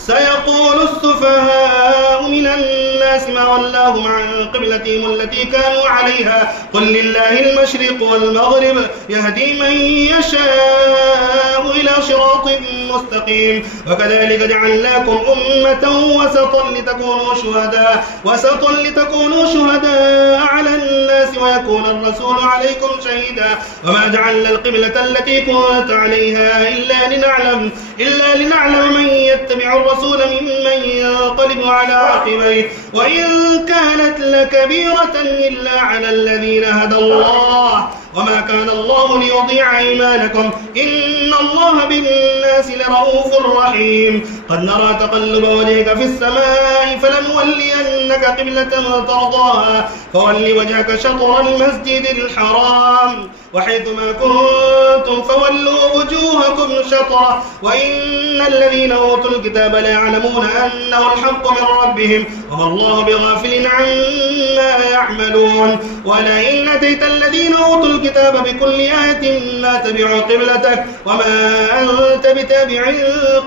सयक़ूलु السفهاء من الناس ما ولاهم عن قبلتهم التي كانوا عليها قل لله المشرق والمغرب يهدي من يشاء إلى صراط مستقيم وكذلك جعلناكم أمة وسطا لتكونوا شهداء على الناس ويكون الرسول عليكم شهيدا وما جعلنا القبلة التي كنت عليها إلا لنعلم من يتبع الرسول ممن ينقلب على عقبيه وإن كانت لكبيرة إلا على الذين هدى الله وما كان الله ليضيع إيمانكم إن الله بالناس لرؤوف رحيم قد نرى تقلب وجهك في السماء فلنولينك قبلة ترضاها فول وجهك شطر المسجد الحرام وحيثما كنتم فولوا وجوهكم شطره وإن الذين أوتوا الكتاب ليعلمون أنه الحق من ربهم وما الله بغافل عما يعملون ولئن أتيت الذين أوتوا الكتاب بكل آية ما تبعوا قبلتك وما أنت بتابع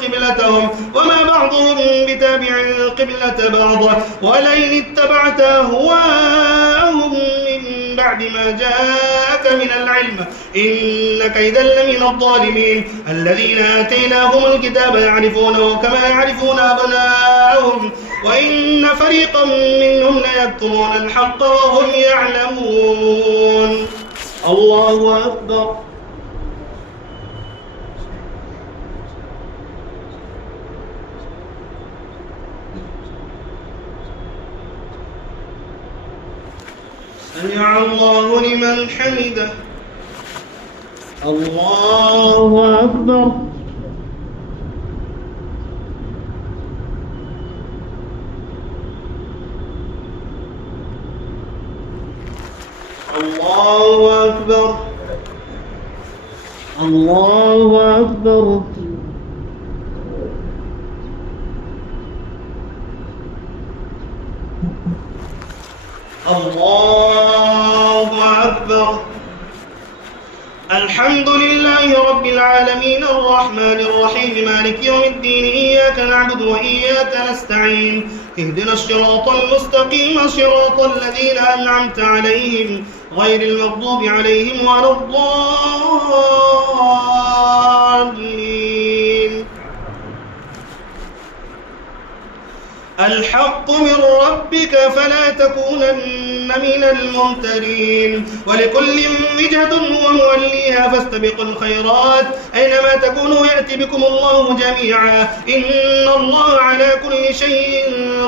قبلتهم وما بعضهم بتابع قبلة بعض ولئن اتبعت أهواءهم من بعد ما جاءك من العلم إنك إذا لمن الظالمين الذين آتيناهم الكتاب يعرفونه كما يعرفون أبناءهم وإن فريقا منهم ليكتمون الحق وهم يعلمون. الله أكبر. سمع الله لمن حمده. الله أكبر. الله أكبر. الله أكبر. الله أكبر. الحمد لله رب العالمين الرحمن الرحيم مالك يوم الدين إياك نعبد وإياك نستعين اهدنا الصراط المستقيم صراط الذين أنعمت عليهم غير المغضوب عليهم ولا الضالين. الحق من ربك فلا تكونن من الممترين ولكل وجهة هو موليها فاستبقوا الخيرات أينما تكونوا يأتي بكم الله جميعا إن الله على كل شيء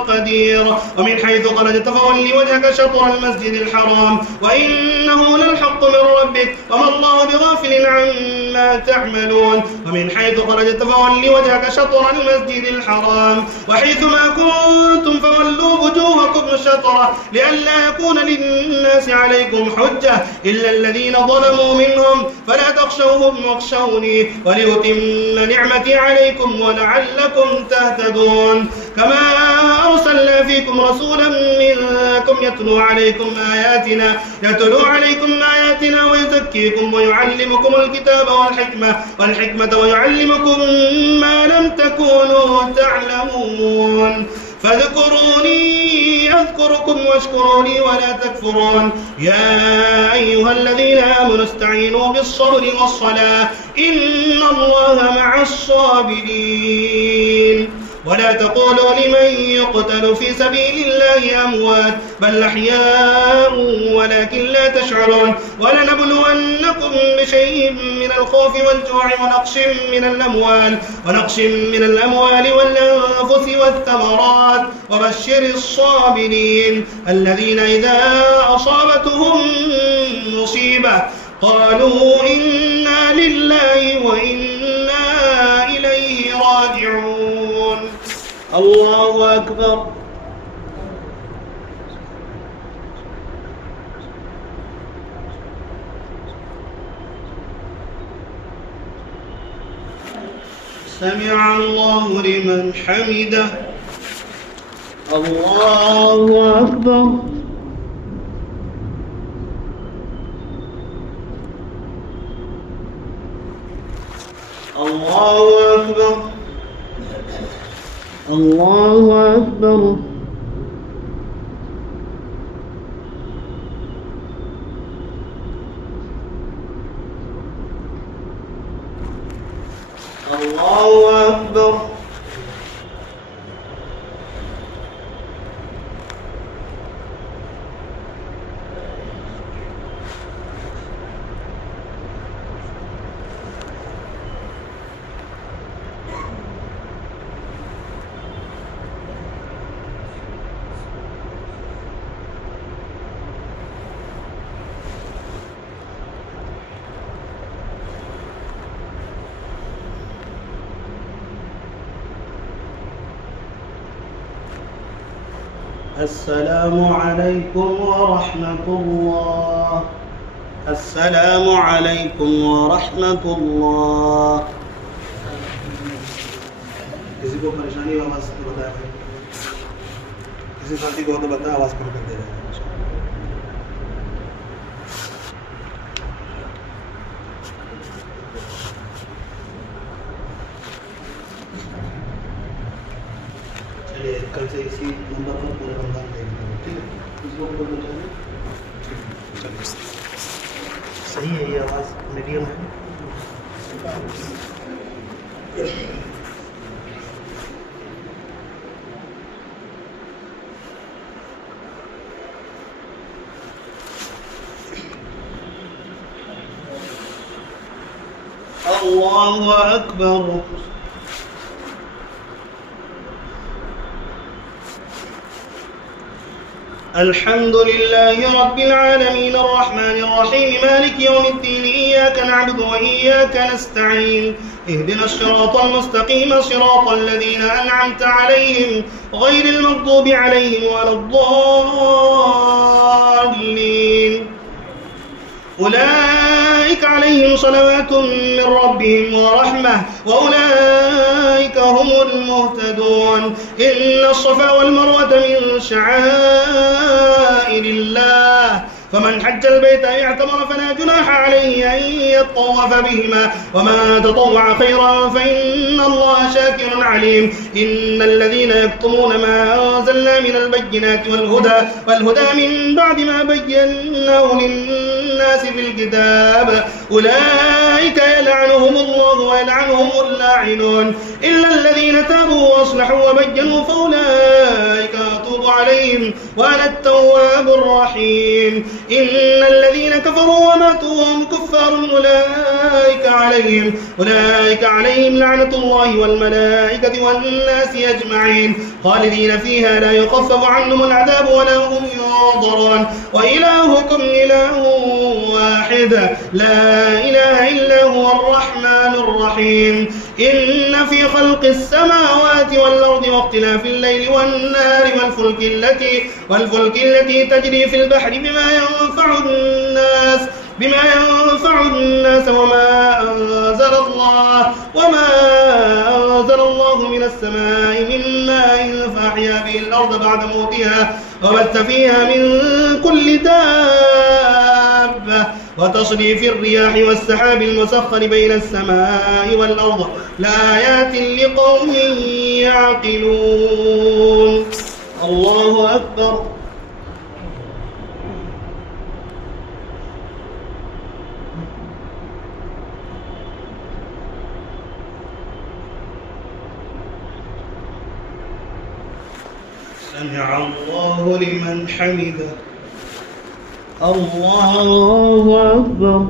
قدير ومن حيث خرجت فول وجهك شطر المسجد الحرام وإنه للحق من ربك وما الله بغافل عما تعملون ومن حيث خرجت فول وجهك شطر المسجد الحرام وحيثما كنتم فولوا وجوهكم شطره لئلا يكون للناس عليكم حجة إلا الذين ظلموا منهم فلا تخشوهم واخشوني ولأتم نعمتي عليكم ولعلكم تهتدون كما أرسلنا فيكم رسولا منكم يتلو عليكم آياتنا ويزكيكم ويعلمكم الكتاب والحكمة ويعلمكم ما لم تكونوا تعلمون فاذكروني أذكركم واشكروا لي ولا تكفرون يا أيها الذين آمنوا استعينوا بالصبر والصلاة إن الله مع الصابرين. ولا تقولوا لمن يقتل في سبيل الله أموات بل أحياء ولكن لا تشعرون. ولنبلونكم بشيء من الخوف والجوع ونقص من الأموال والأنفس والثمرات وبشر الصابرين الذين إذا أصابتهم مصيبة قالوا إنا لله وإنا إليه راجعون. الله أكبر. سمع الله لمن حمده. الله أكبر. الله أكبر. الله أكبر. الله أكبر. السلام عليكم ورحمة الله. السلام عليكم ورحمة الله. किसी को परेशानी आवाज़ बताया है, किसी साथी को तो बताया आवाज़ कम कर दे रहे हैं। चलिए कल से इसी नंबर पर पूरे रमजान देखते हैं, ठीक है? किसको पता चले? चलिए सही है, ये आवाज़ मीडियम है। الله أكبر. الحمد لله رب العالمين الرحمن الرحيم مالك يوم الدين إياك نعبد وإياك نستعين اهدنا الصراط المستقيم صراط الذين أنعمت عليهم غير المغضوب عليهم ولا الضالين. أولئك عليهم صلوات من ربهم ورحمة وأولئك هم المهتدون. إن الصفا والمروة من شعائر الله فمن حج البيت أو اعتمر فلا جناح عليه أن يطوف بهما وما تطوع خيرا فإن الله شاكر عليم. إن الذين يكتمون ما أنزلنا من البينات والهدى من بعد ما بيناه للناس في الكتاب أولئك يلعنهم الله ويلعنهم اللاعنون إلا الذين تابوا وأصلحوا وبينوا فأولئك أتوب عليهم وأنا التواب الرحيم. إن الذين كفروا وماتوا وهم كفار أولئك عليهم لعنة الله والملائكة والناس أجمعين خالدين فيها لا يخفف عنهم العذاب ولا هم ينظرون. وإلهكم إله واحد لا إله إلا هو الرحمن الرحيم. إن في خلق السماوات والأرض واختلاف الليل والنهار والفلك التي تجري في البحر بما ينفع الناس وما أنزل الله من السماء من ماء فأحيا به الأرض بعد موتها وبث فيها من كل دابة وتصريف الرياح والسحاب المسخر بين السماء والأرض لآيات لقوم يعقلون. الله أكبر. سمع الله لمن حمده. الله أكبر.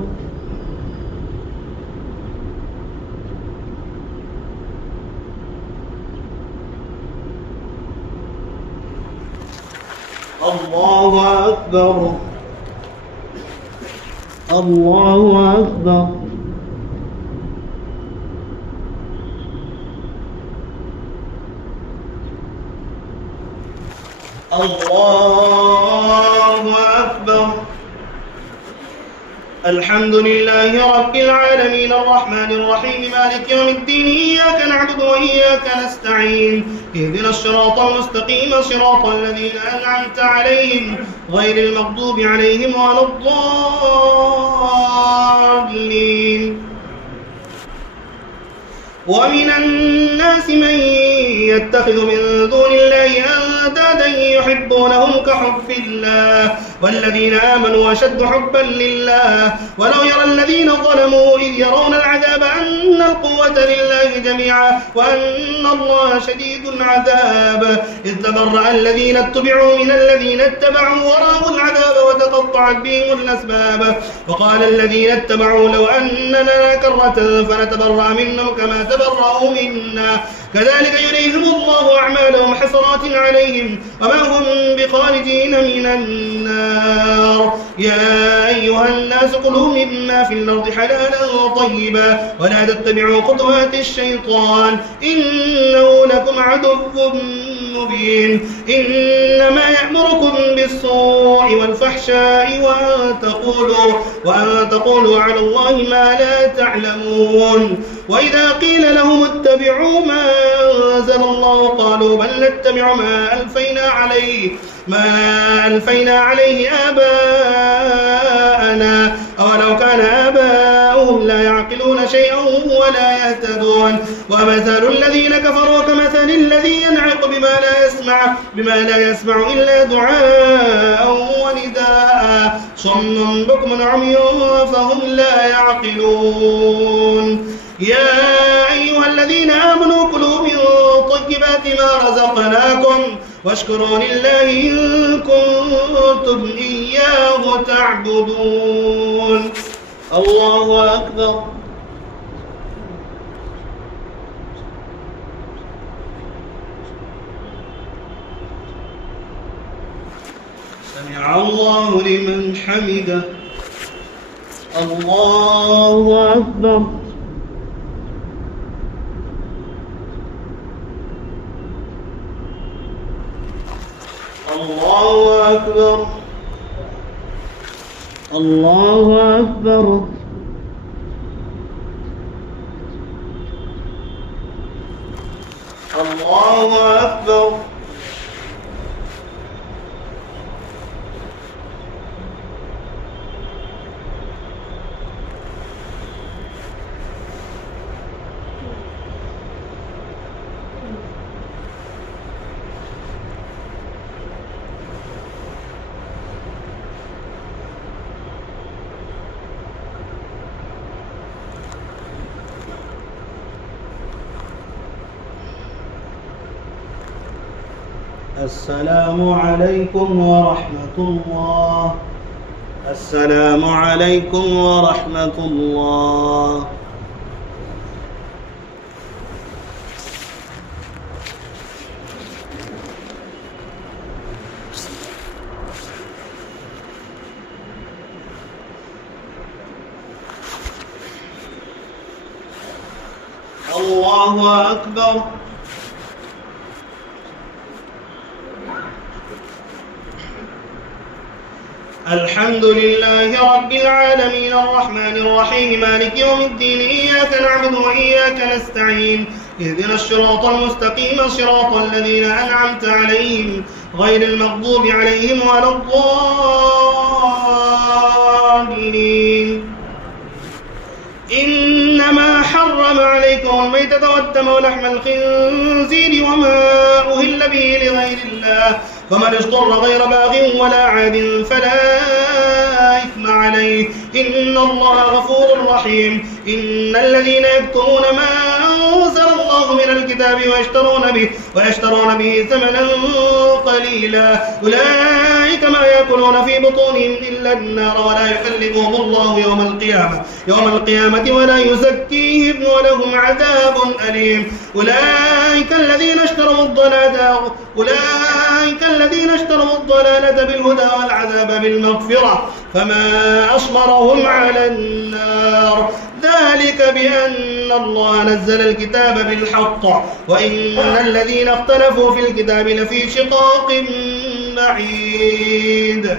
الله أكبر. الله أكبر. الله أكبر. الحمد لله رب العالمين الرحمن الرحيم مالك يوم الدين إياك نعبد وإياك نستعين اهدنا الصراط المستقيم صراط الذين أنعمت عليهم غير المغضوب عليهم ولا الضالين. ومن الناس من يتخذ من دون الله أندادا يحبونهم كحب الله والذين آمنوا أشد حبا لله ولو يرى الذين ظلموا إذ يرون العذاب أن القوة لله جميعا وأن الله شديد العذاب إذ تبرأ الذين اتبعوا من الذين اتبعوا ورأوا العذاب وتقطعت بهم الأسباب وقال الذين اتبعوا لو أن لنا كرة فنتبرأ منهم كما تبرأوا منا كذلك يريهم الله أعمالهم حسرات عليهم وما هم بخارجين من النار. يا أيها الناس كلوا مما في الأرض حلالا طيبا ولا تتبعوا خطوات الشيطان إنه لكم عدو مبين. إنما يأمركم بالسوء والفحشاء وأن تقولوا على الله ما لا تعلمون. وإذا قيل لهم اتبعوا ما أنزل الله قالوا بل نتبع ما ألفينا عليه آباءنا أولو كان آباؤهم لا يعقلون شيئا ولا يهتدون. ومثل الذين كفروا كمثل الذي ينعق بما لا يسمع إلا دعاء ونداء صم بكم عمي فهم لا يعقلون. يا أيها الذين آمنوا كلوا من طيبات ما رزقناكم واشكروا لله إن كنتم إياه تعبدون. الله أكبر. سمع الله لمن حمده. الله أكبر. الله أكبر. الله أكبر. الله أكبر. السلام عليكم ورحمة الله. السلام عليكم ورحمة الله. الله أكبر. الحمد لله رب العالمين الرحمن الرحيم مالك يوم الدين إياك نعبد وإياك نستعين اهدنا الصراط المستقيم صراط الذين أنعمت عليهم غير المغضوب عليهم ولا الضالين. إنما حرم عليكم الميتة والدم ولحم الخنزير وما أهل به لغير الله فمن اضطر غير باغ ولا عاد فلا إثم عليه إن الله غفور رحيم. إن الذين يكتمون ما أنزل الله من الكتاب ويشترون به ثمنا قليلا أولئك ما يأكلون في بطونهم إلا النار ولا يكلمهم الله يوم القيامة ولا يزكيهم ولهم عذاب أليم أولئك الذين اشتروا الضلالة بالهدى والعذاب بالمغفرة فما أصبرهم على النار ذلك بأن الله نزل الكتاب بالحق وإن الذين اختلفوا في الكتاب لفي شقاق بعيد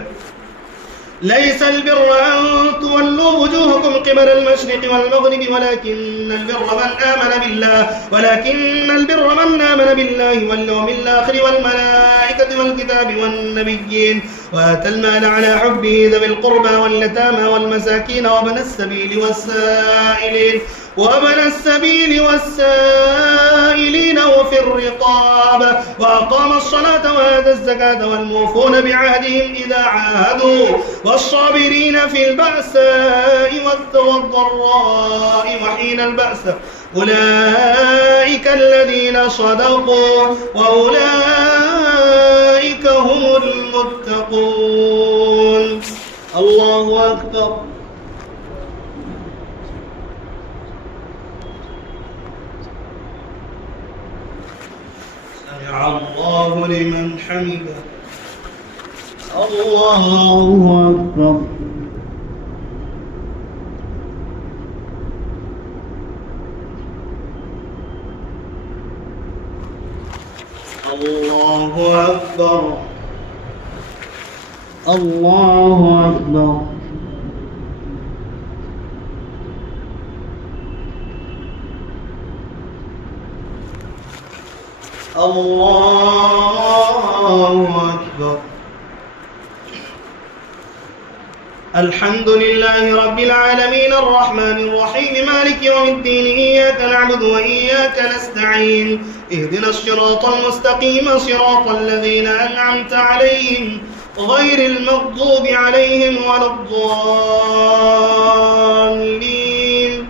ليس البر أن تولوا وجوهكم قبل المشرق والمغرب ولكن البر من آمن بالله واليوم الآخر والملائكة والكتاب والنبيين وآتى المال على حبه ذوي القربى واليتامى والمساكين وابن السبيل والسائلين وفي الرقاب وأقام الصلاة وآتى الزكاة والموفون بعهدهم إذا عاهدوا والصابرين في البأساء والضراء وحين البأس أولئك الذين صدقوا وأولئك هم المتقون. الله أكبر. سمع الله لمن حمده. الله أكبر. الله أكبر. الله أكبر. الله أكبر. الحمد لله رب العالمين الرحمن الرحيم مالك يوم الدين إياك نعبد وإياك نستعين اهدنا الصراط المستقيم صراط الذين أنعمت عليهم غير المغضوب عليهم ولا الضالين.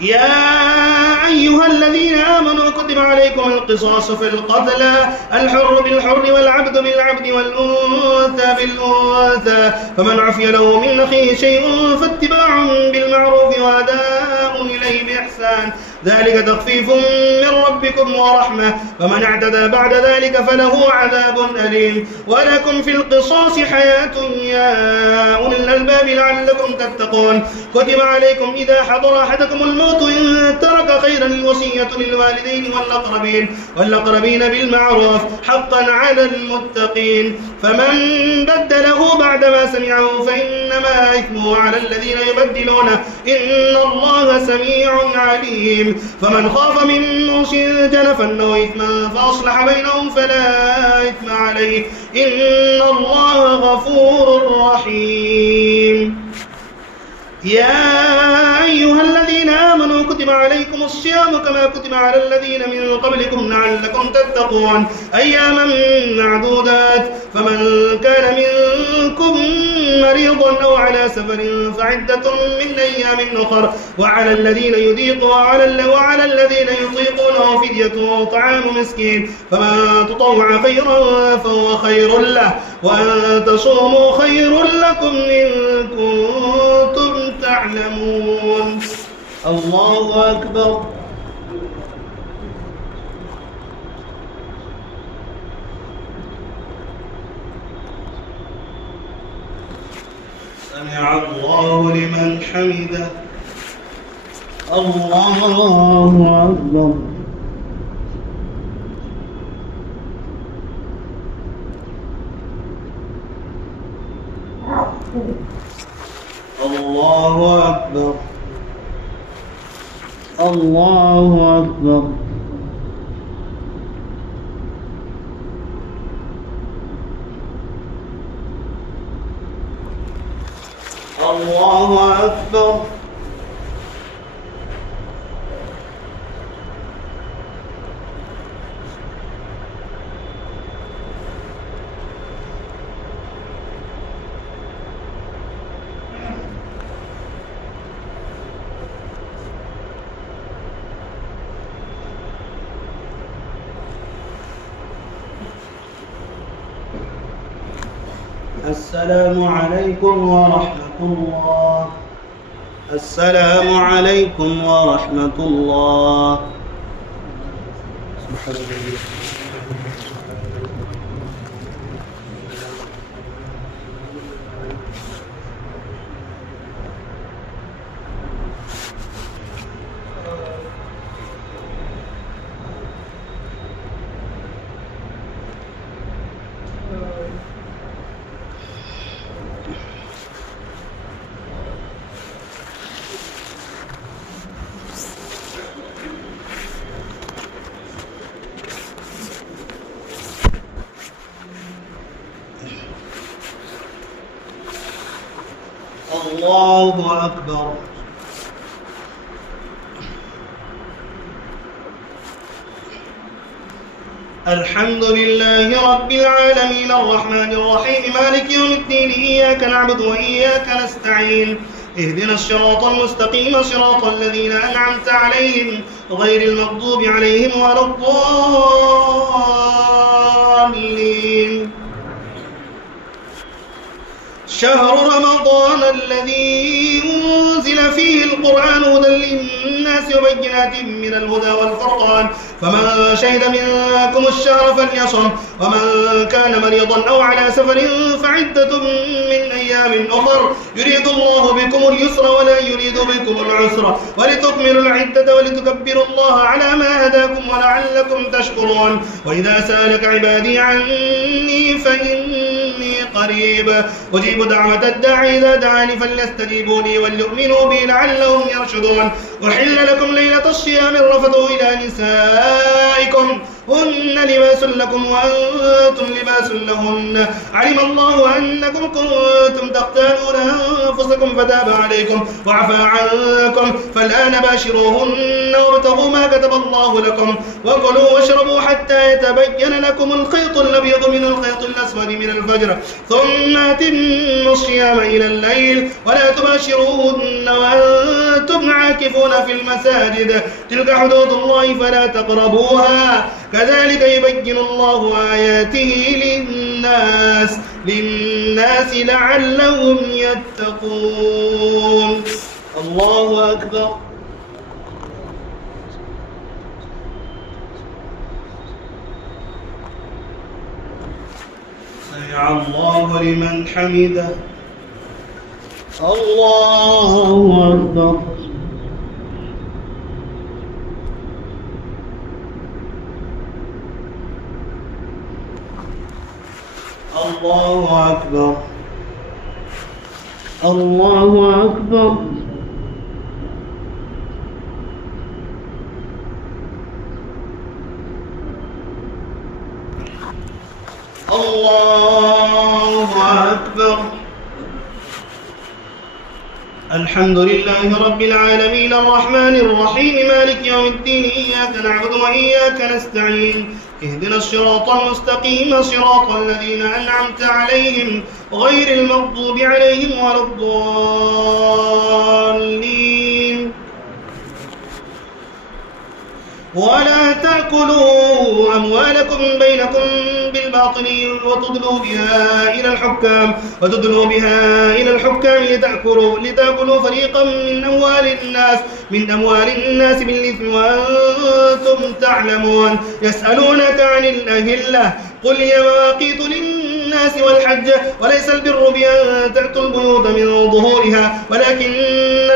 يا أيها الذين آمنوا كتب عليكم القصاص في القتلى الحر بالحر والعبد بالعبد والأنثى بالأنثى فمن عفي له من أخيه شيء فاتباع بالمعروف وأداء إليه بإحسان ذلك تخفيف من ربكم ورحمة فمن اعتدى بعد ذلك فله عذاب أليم. ولكم في القصاص حياة يا أولي الألباب لعلكم تتقون. كتب عليكم إذا حضر أحدكم الموت إن ترك خيرا الوصية للوالدين والأقربين بالمعروف حقا على المتقين فمن بدله بعدما سمعه فإنما إثمه على الذين يبدلونه إن الله سميع عليم. فمن خاف من موص جنفا أو إثما فأصلح بينهم فلا إثم عليه إن الله غفور رحيم. يا أيها الذين آمنوا كتب عليكم الصيام كما كتب على الذين من قبلكم لعلكم تتقون أياما معدودات فمن كان منكم مريضا أو على سفر فعدة من أيام أخر وعلى الذين يطيقونه فدية طعام مسكين فمن تطوع خيرا فهو خير له وأن تصوموا خير لكم إن كنتم تعلمون. الله أكبر. سمع الله لمن حمده. الله أكبر. الله أكبر. الله أكبر. الله أكبر. السلام عليكم ورحمة الله. السلام عليكم ورحمة الله. الله أكبر. الحمد لله رب العالمين الرحمن الرحيم مالك يوم الدين إياك نعبد وإياك نستعين اهدنا الصراط المستقيم صراط الذين أنعمت عليهم غير المغضوب عليهم ولا الضالين. شهر رمضان الذي أنزل فيه القرآن هدى للناس وبينات من الهدى والفرقان فمن شهد منكم الشهر فليصم ومن كان مريضا أو على سفر فعدة من أيام أخر يريد الله بكم اليسر ولا يريد بكم العسر ولتكملوا العدة ولتكبروا الله على ما هداكم ولعلكم تشكرون. وإذا سألك عبادي عني فإني قريب أجيب دعوة الداعي إذا دعاني فليستجيبوا لي وليؤمنوا بي لعلهم يرشدون. أحل لكم ليلة الصيام الرفث إلى نسائكم هن لباس لكم وأنتم لباس لهن علم الله أنكم كنتم تختانون أنفسكم فتاب عليكم وعفى عنكم فالآن باشروهن وابتغوا ما كتب الله لكم وكلوا واشربوا حتى يتبين لكم الخيط الأبيض من الخيط الأسود من الفجر ثم أتموا الصيام إلى الليل ولا تباشروهن وأنتم عاكفون في المساجد تلك حدود الله فلا تقربوها كذلك يبين الله آياته للناس لعلهم يتقون. الله أكبر. سمع الله لمن حمده. الله أكبر. الله أكبر. الله أكبر. الله أكبر. الحمد لله رب العالمين الرحمن الرحيم مالك يوم الدين إياك نعبد وإياك نستعين اهدنا الصراط المستقيم صراط الذين أنعمت عليهم غير المغضوب عليهم ولا الضالين. ولا تأكلوا أموالكم بينكم بالباطل وتدلوا بها إلى الحكام لتأكلوا فريقا من أموال الناس بالإثم وأنتم تعلمون. يسألونك عن الأهلة قل هي مواقيت للناس والحج وليس البر بأن تأتوا البيوت من ظهورها ولكن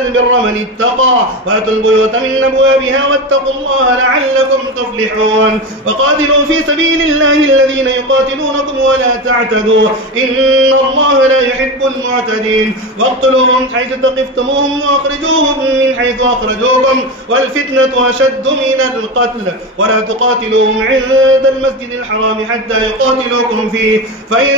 البر من اتقى وأتوا البيوت من أبوابها واتقوا الله لعلكم تفلحون. وقاتلوا في سبيل الله الذين يقاتلونكم ولا تعتدوا إن الله لا يحب المعتدين. واقتلوهم حيث ثقفتموهم وأخرجوهم من حيث أخرجوكم والفتنة أشد من القتل ولا تقاتلوهم عند المسجد الحرام حتى يقاتلوكم فيه فإن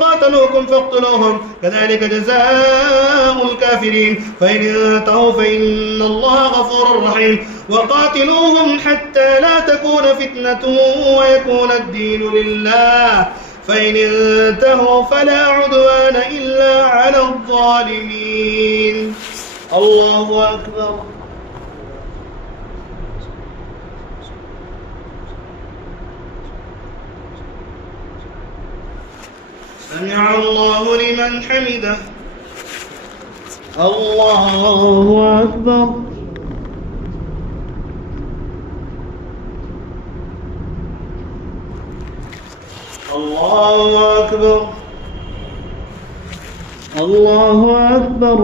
قاتلوكم فاقتلوهم كذلك جزاء الكافرين فإن انتهوا فإن الله غفور رحيم. وقاتلوهم حتى لا تكون فتنة ويكون الدين لله فإن انتهوا فلا عدوان إلا على الظالمين. الله أكبر. سمع الله لمن حمده. الله أكبر. الله أكبر. الله أكبر.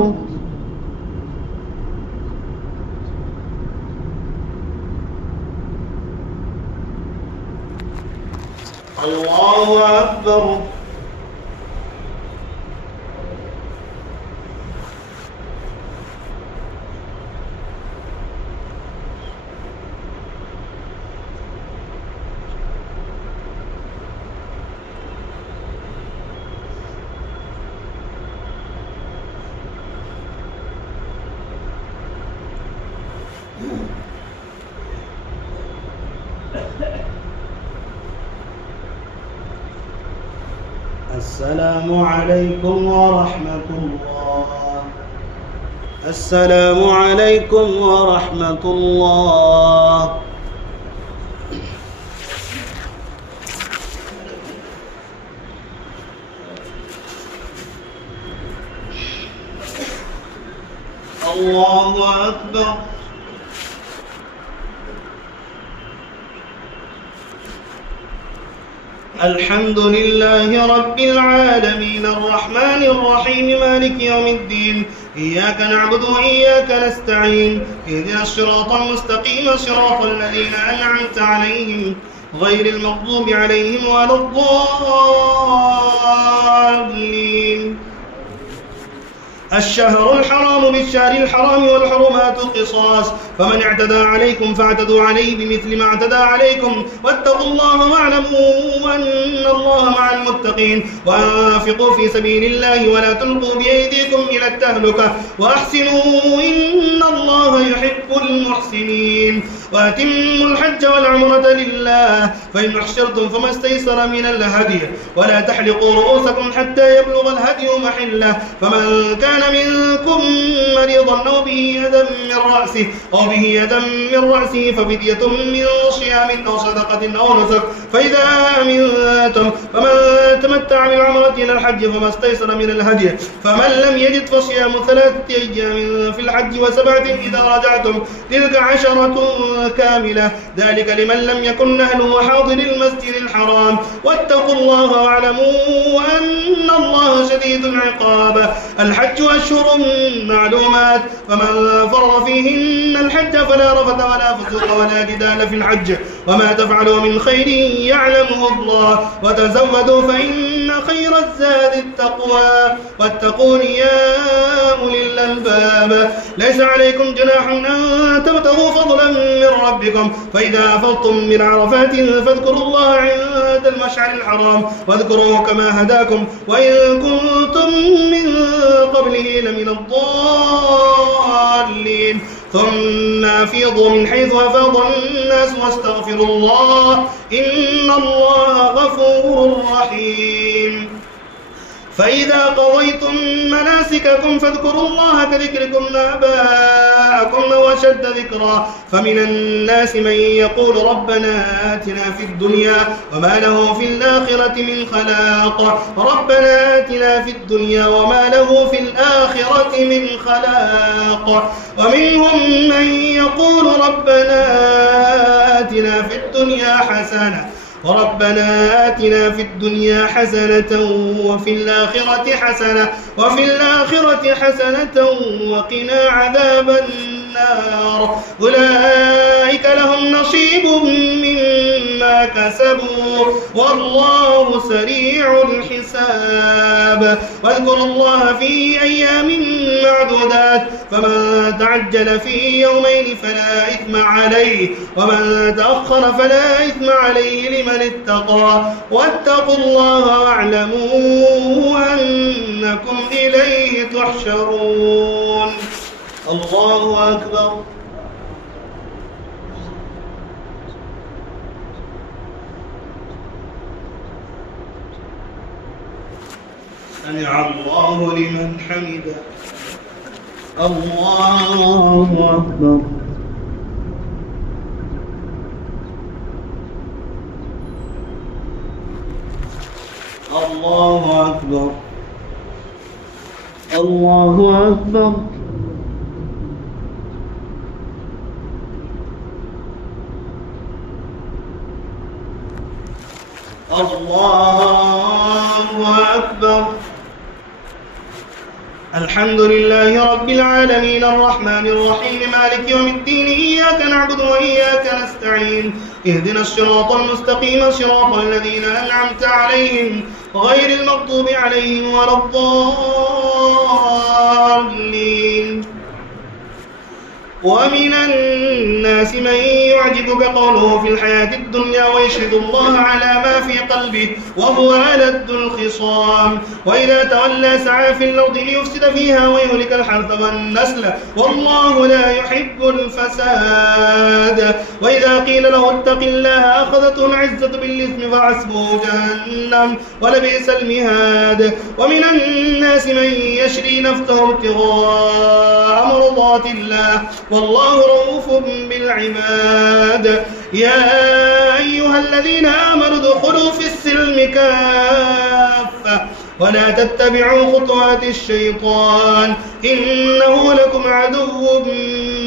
الله أكبر. السلام عليكم ورحمة الله. السلام عليكم ورحمة الله. الله أكبر. الحمد لله رب العالمين الرحمن الرحيم مالك يوم الدين إياك نعبد وإياك نستعين اهدنا الصراط المستقيم صراط الذين أنعمت عليهم غير المغضوب عليهم ولا الضالين. الشهر الحرام بالشهر الحرام والحرمات قصاص فمن اعتدى عليكم فاعتدوا عليه بمثل ما اعتدى عليكم واتقوا الله واعلموا أن الله مع المتقين وأنفقوا في سبيل الله ولا تلقوا بأيديكم إلى التهلكة وأحسنوا إن الله يحب المحسنين. وأتموا الحج والعمرة لله فإن أحشرتم فما استيسر من الهدي ولا تحلقوا رؤوسكم حتى يبلغ الهدي محله فمن كان منكم مريضا أو به أذى من رأسه ففدية من صيام أو صدقة أو نسك فإذا أمنتم فمن تمتع بالعمرة إلى الحج فما استيسر من الهدي فمن لم يجد فصيام 3 أيام في الحج و7 إذا رجعتم تلك 10 كاملة ذلك لمن لم يكن أهله حاضر المسجد الحرام واتقوا الله واعلموا أن الله شديد العقاب. الحج أشهر معلومات فمن فرض فيهن الحج فلا رفث ولا فسوق ولا جدال في الحج وما تفعلوا من خير يعلمه الله وتزودوا فإن خير الزاد التقوى واتقون يا أولي الألباب. ليس عليكم جناح أن تبتغوا فضلا من ربكم فإذا أفضتم من عرفات فاذكروا الله عند المشعر الحرام واذكروه كما هداكم وإن كنتم من قبله لمن الضالين. ثم أفيضوا من حيث أفاض الناس واستغفروا الله إن الله غفور رحيم. فإذا قضيتم مناسككم فاذكروا الله كذكركم آباءكم وأشد ذكرا فمن الناس من يقول ربنا آتنا في الدنيا وما له في الآخرة من خلاق ربنا آتنا في الدنيا وما له في الآخرة من خلاق. ومنهم من يقول ربنا آتنا في الدنيا حسنة وفي الآخرة حسنة وقنا عذاب النار. أولئك لهم نصيب مما كسبوا والله سريع الحساب. واذكروا الله في أيام معدودات فمن تعجل في يومين فلا إثم عليه ومن تأخر فلا إثم عليه لمن اتقى واتقوا الله واعلموا أنكم إليه تحشرون. الله أكبر. سمع الله لمن حمده. الله أكبر. الله أكبر الله أكبر الله أكبر. الحمد لله رب العالمين الرحمن الرحيم مالك يوم الدين إياك نعبد وإياك نستعين اهدنا الصراط المستقيم صراط الذين أنعمت عليهم غير المغضوب عليهم ولا الضالين. ومن الناس من يعجبك قوله في الحياة الدنيا ويشهد الله على ما في قلبه وهو ألد الخصام وإذا تولى سعى في الأرض ليفسد فيها ويهلك الحرث والنسل والله لا يحب الفساد. وإذا قيل له اتق الله أخذته العزة بالإثم فحسبه جهنم ولبئس المهاد. ومن الناس من يشري نفسه ابتغاء مرضات الله والله رؤوف بالعباد. يا أيها الذين آمنوا ادخلوا في السلم كافة ولا تتبعوا خطوات الشيطان إنه لكم عدو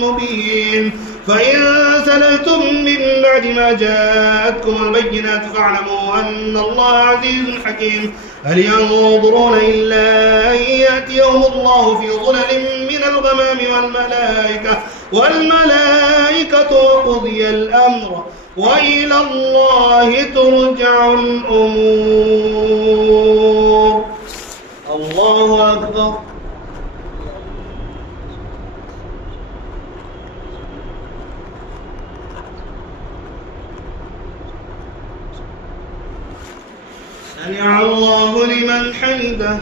مبين. فإن زللتم من بعد ما جاءتكم البينات فاعلموا أن الله عزيز حكيم. هل ينظرون إلا أن يأتيهم الله في ظلل من الغمام والملائكة وقضي الأمر وإلى الله ترجع الأمور. الله أكبر. سمع الله لمن حمده.